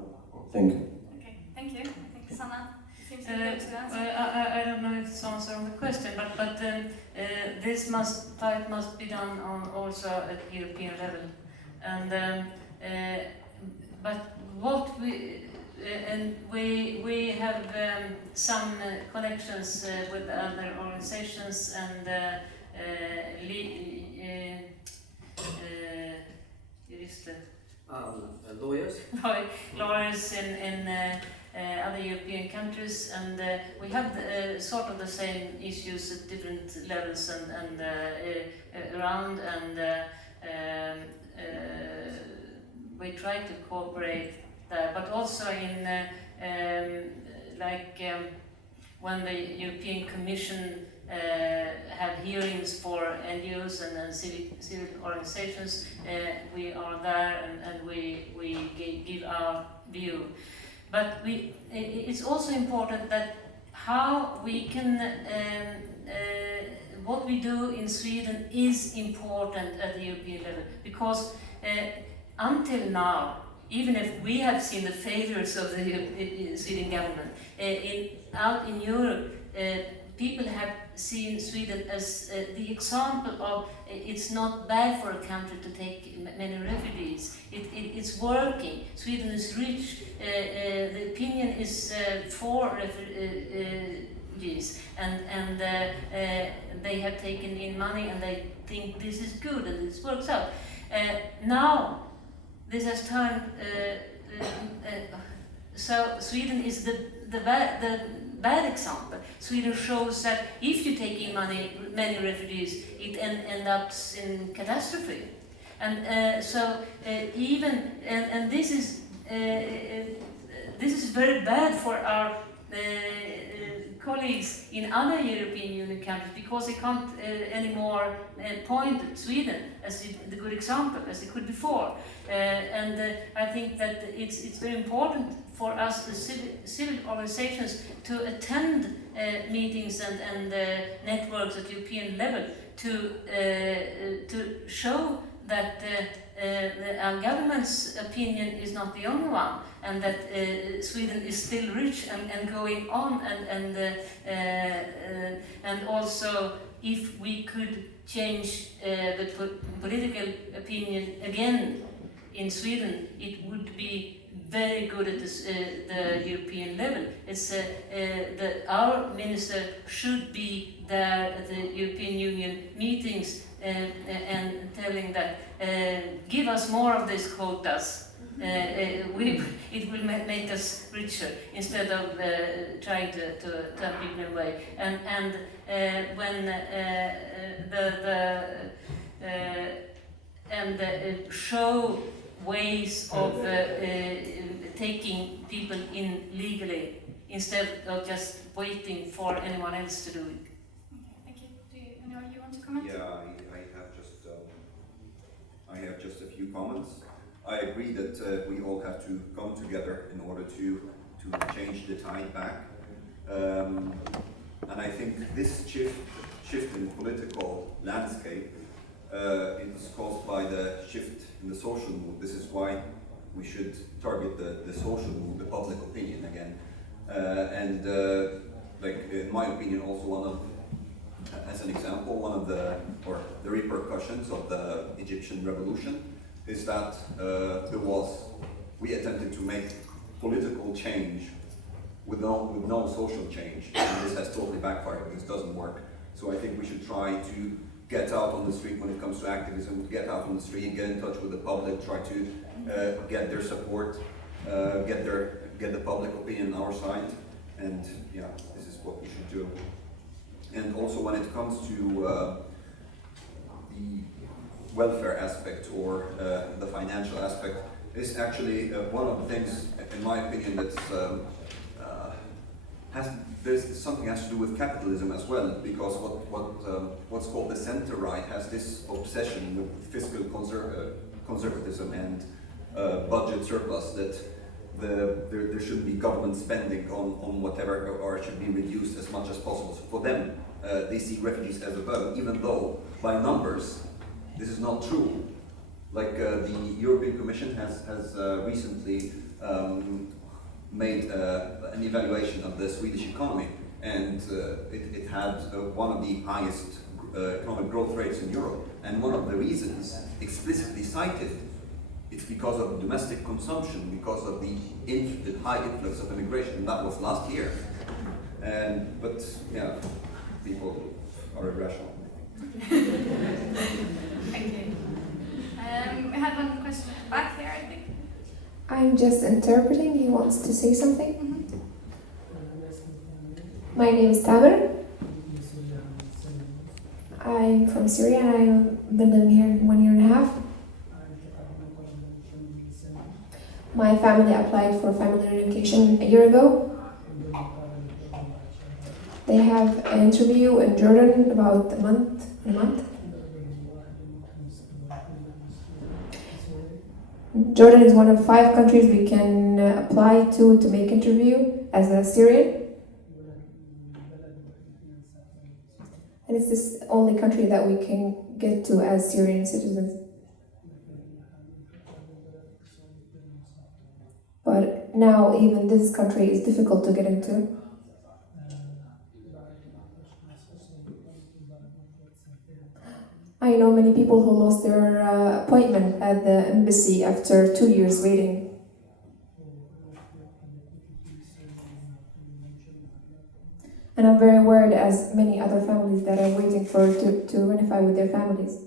Thank you. Okay, thank you. I think Sanna seems to be able to answer. I don't know if it's answering the question, but this fight must be done on also at European level, and but what we have some connections with other organizations and lawyers in other European countries, and we have sort of the same issues at different levels and around, and we try to cooperate there, but also in when the European Commission have hearings for NGOs and civil organizations, we are there and we give our view. But it's also important that how we can, what we do in Sweden is important at the European level, because until now even if we have seen the failures of the Sweden government, out in Europe, people have seen Sweden as the example of it's not bad for a country to take many refugees. It's working. Sweden is rich. The opinion is for refugees, and they have taken in money and they think this is good and this works out. Now, this has turned. So Sweden is the bad example. Sweden shows that if you take in many refugees, it ends up in catastrophe. And this is very bad for our colleagues in other European Union countries, because they can't anymore point at Sweden as the good example as they could before. I think that it's very important for us, the civil organizations, to attend meetings and networks at European level to show that our government's opinion is not the only one, and that Sweden is still rich and going on, and also if we could change the political opinion again in Sweden, it would be very good at the European level. It's our minister should be there at the European Union meetings and telling that give us more of these quotas. It will make us richer instead of trying to turn people away. And when show ways of taking people in legally instead of just waiting for anyone else to do it. Okay, thank you. Do anyone you want to comment? Yeah, I have just a few comments. I agree that we all have to come together in order to change the tide back. And I think this shift in political landscape is caused by the shift in the social mood. This is why we should target the social mood, the public opinion again. In my opinion, also as an example, the repercussions of the Egyptian revolution is that we attempted to make political change with no social change, and this has totally backfired. This doesn't work. So I think we should try to get out on the street when it comes to activism, get out on the street, get in touch with the public, try to get their support, get the public opinion on our side, and yeah, this is what we should do. And also when it comes to the welfare aspect or the financial aspect, is actually one of the things, in my opinion, that's something has to do with capitalism as well, because what's called the center right has this obsession with fiscal conservatism and budget surplus, that there shouldn't be government spending on whatever, or it should be reduced as much as possible. So for them, they see refugees as a burden, even though by numbers this is not true. Like the European Commission has recently made an evaluation of the Swedish economy, and it had one of the highest economic growth rates in Europe. And one of the reasons explicitly cited, it's because of domestic consumption, because of the high influx of immigration, and that was last year. But yeah, people are irrational. Thank you. We had one question back here, I think. I'm just interpreting. He wants to say something. Mm-hmm. My name is Tamer. I'm from Syria and I've been living here 1 year and a half. My family applied for family relocation a year ago. They have an interview in Jordan about a month. Jordan is one of 5 countries we can apply to make interview as a Syrian. And it's the only country that we can get to as Syrian citizens. but now even this country is difficult to get into. I know many people who lost their appointment at the embassy after 2 years waiting. And I'm very worried, as many other families that are waiting to reunify with their families.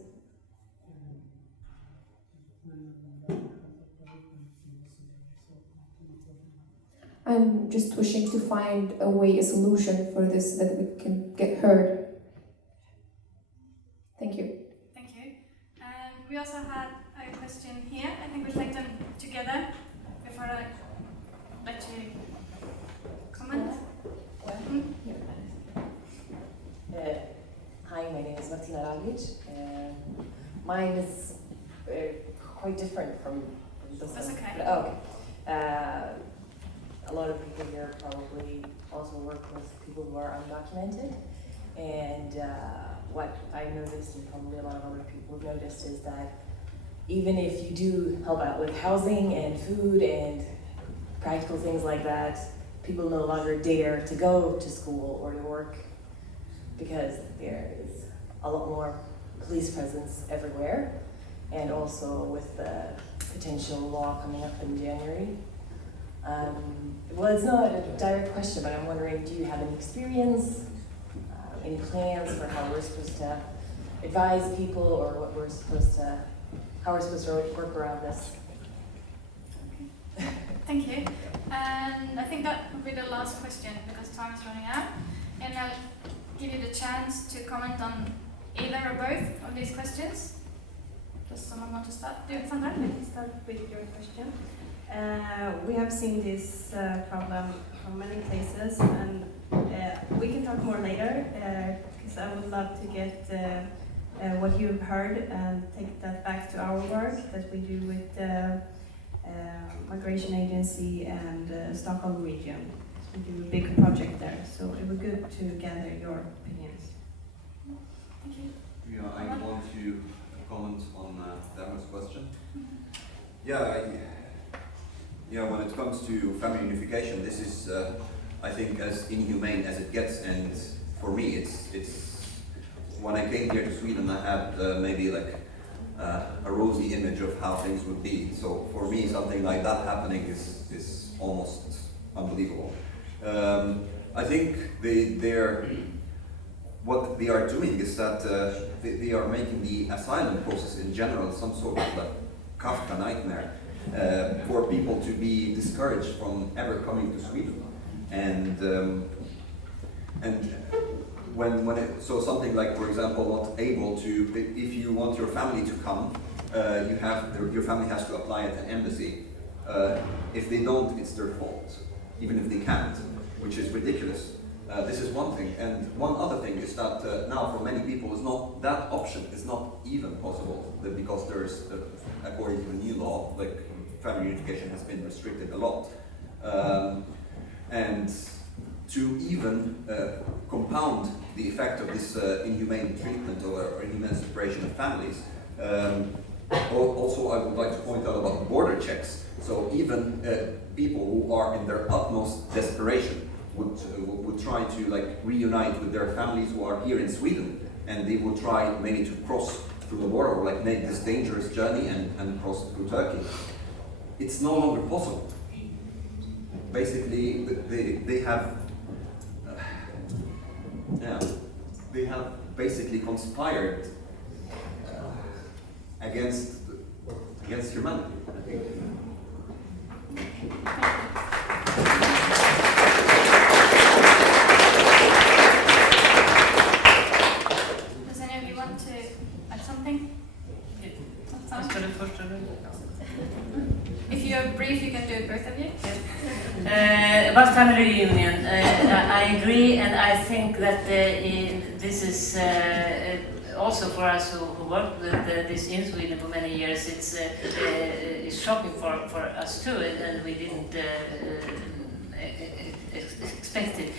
I'm just wishing to find a way, a solution for this, that we can get heard. Thank you. Thank you. And we also had a question here. I think we'll take them together before I let you comment. Hi, my name is Martina Ragic. Mine is quite different from this That's one. okay. But, oh, okay. A lot of people here probably also work with people who are undocumented. And what I've noticed, and probably a lot of other people have noticed, is that even if you do help out with housing and food and practical things like that, people no longer dare to go to school or to work because there is a lot more police presence everywhere, and also with the potential law coming up in January. Well, it's not a direct question, but I'm wondering, do you have any experience, any plans for how we're supposed to advise people, or how we're supposed to work around this? Okay. Thank you. And I think that will be the last question because time is running out. And I'll give you the chance to comment on either or both of these questions. Does someone want to start? Sandra? Let's start with your question. We have seen this problem from many places, and we can talk more later, because I would love to get what you've heard and take that back to our work that we do with the Migration Agency and Stockholm region. We do a big project there, so it would be good to gather your opinions. Thank you. Yeah, I want to comment on Dagmar's question. When it comes to family unification, this is, I think, as inhumane as it gets. And for me, it's when I came here to Sweden, I had maybe like a rosy image of how things would be. So for me, something like that happening is almost unbelievable. I think what they are doing is that they are making the asylum process in general some sort of like Kafka nightmare for people to be discouraged from ever coming to Sweden. And so something like, for example, not able to, if you want your family to come, your family has to apply at the embassy. If they don't, it's their fault, even if they can't, which is ridiculous. This is one thing, and one other thing is that now for many people that option is not even possible, because there's, according to the new law, like family unification has been restricted a lot. And to even compound the effect of this inhumane treatment or inhumane separation of families, also I would like to point out about border checks. So even people who are in their utmost desperation would try to like reunite with their families who are here in Sweden, and they would try maybe to cross through the border, or like make this dangerous journey and cross through Turkey. It's no longer possible. Basically, they have basically conspired against humanity, I think. Does any of you want to add something? If you're brief, you can do it, both of you. About family reunion, I agree, and I think that this is also for us who worked with this in Sweden for many years. It's shocking for us too, and we didn't expect it.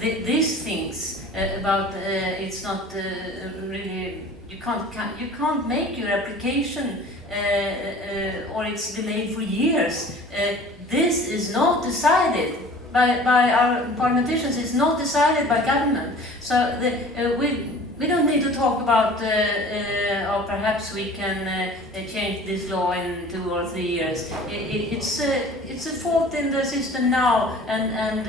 These things about it's not really. You can't make your application or it's delayed for years. This is not decided by our politicians. It's not decided by government. So we don't need to talk about, or perhaps we can change this law in 2 or 3 years. It's a fault in the system now, and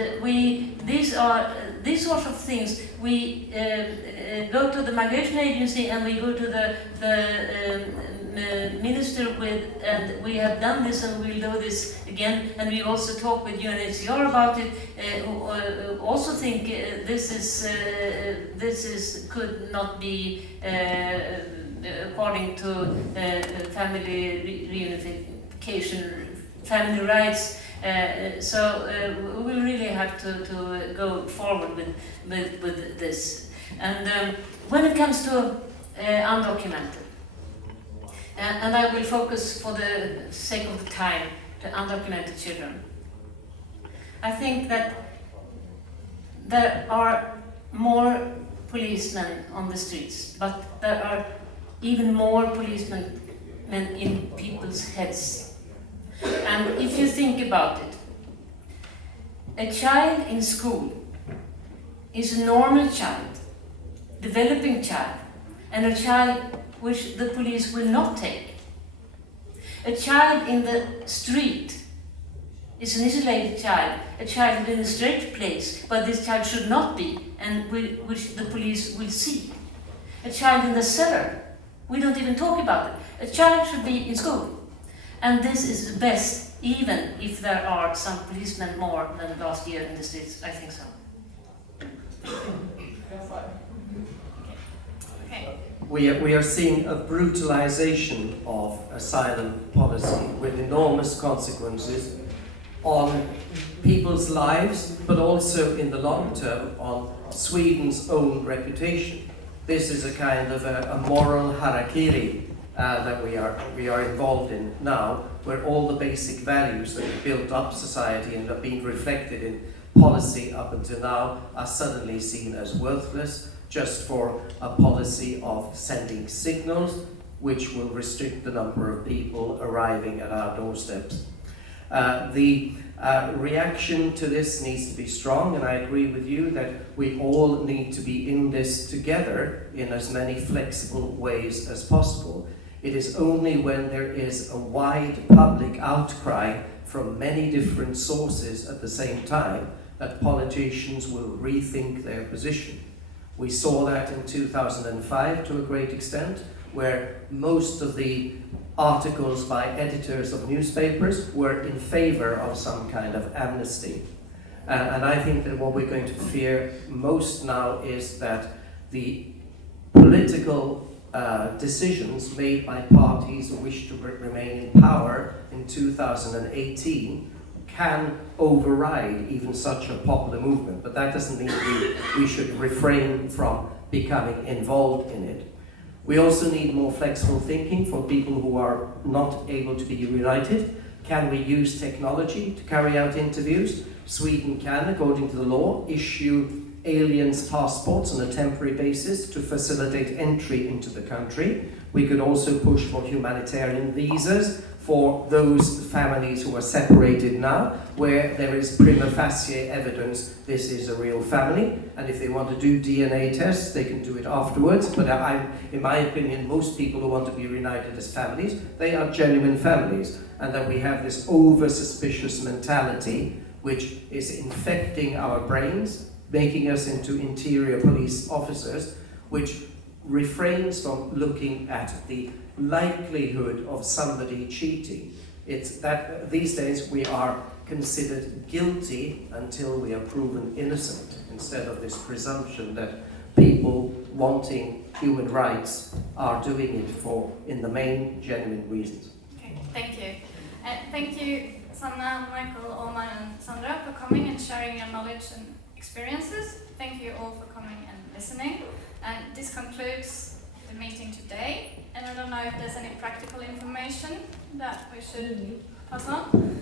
these sorts of things. We go to the migration agency and we go to the minister with, and we have done this and we'll do this again, and we also talk with UNHCR about it. Also think this could not be according to family reunification, family rights. So we really have to go forward with this. And when it comes to undocumented, and I will focus for the sake of the time to undocumented children. I think that there are more policemen on the streets, but there are even more policemen in people's heads. And if you think about it, a child in school is a normal child, developing child, and a child which the police will not take. A child in the street is an isolated child, a child in a strange place, but this child should not be, and which the police will see. A child in the cellar, we don't even talk about it. A child should be in school. And this is the best, even if there are some policemen more than last year in the streets. I think so. Okay. We are seeing a brutalization of asylum policy with enormous consequences on people's lives, but also in the long term on Sweden's own reputation. This is a kind of a moral harakiri that we are involved in now, where all the basic values that have built up society and are being reflected in policy up until now are suddenly seen as worthless, just for a policy of sending signals which will restrict the number of people arriving at our doorsteps. The reaction to this needs to be strong, and I agree with you that we all need to be in this together in as many flexible ways as possible. It is only when there is a wide public outcry from many different sources at the same time that politicians will rethink their position. We saw that in 2005 to a great extent, where most of the articles by editors of newspapers were in favor of some kind of amnesty. And I think that what we're going to fear most now is that the political decisions made by parties who wish to remain in power in 2018 can override even such a popular movement, but that doesn't mean we should refrain from becoming involved in it. We also need more flexible thinking for people who are not able to be reunited. Can we use technology to carry out interviews? Sweden can, according to the law, issue aliens' passports on a temporary basis to facilitate entry into the country. We could also push for humanitarian visas for those families who are separated now, where there is prima facie evidence this is a real family, and if they want to do DNA tests, they can do it afterwards. But in my opinion, most people who want to be reunited as families, they are genuine families, and that we have this over-suspicious mentality which is infecting our brains, making us into interior police officers, which refrains from looking at the likelihood of somebody cheating. It's that these days we are considered guilty until we are proven innocent, instead of this presumption that people wanting human rights are doing it for, in the main, genuine reasons. Okay, thank you. Thank you, Sanna, Michael, Oman, and Sandra, for coming and sharing your knowledge and experiences. Thank you all for coming and listening. And this concludes the meeting today. And I don't know if there's any practical information that we should pass on.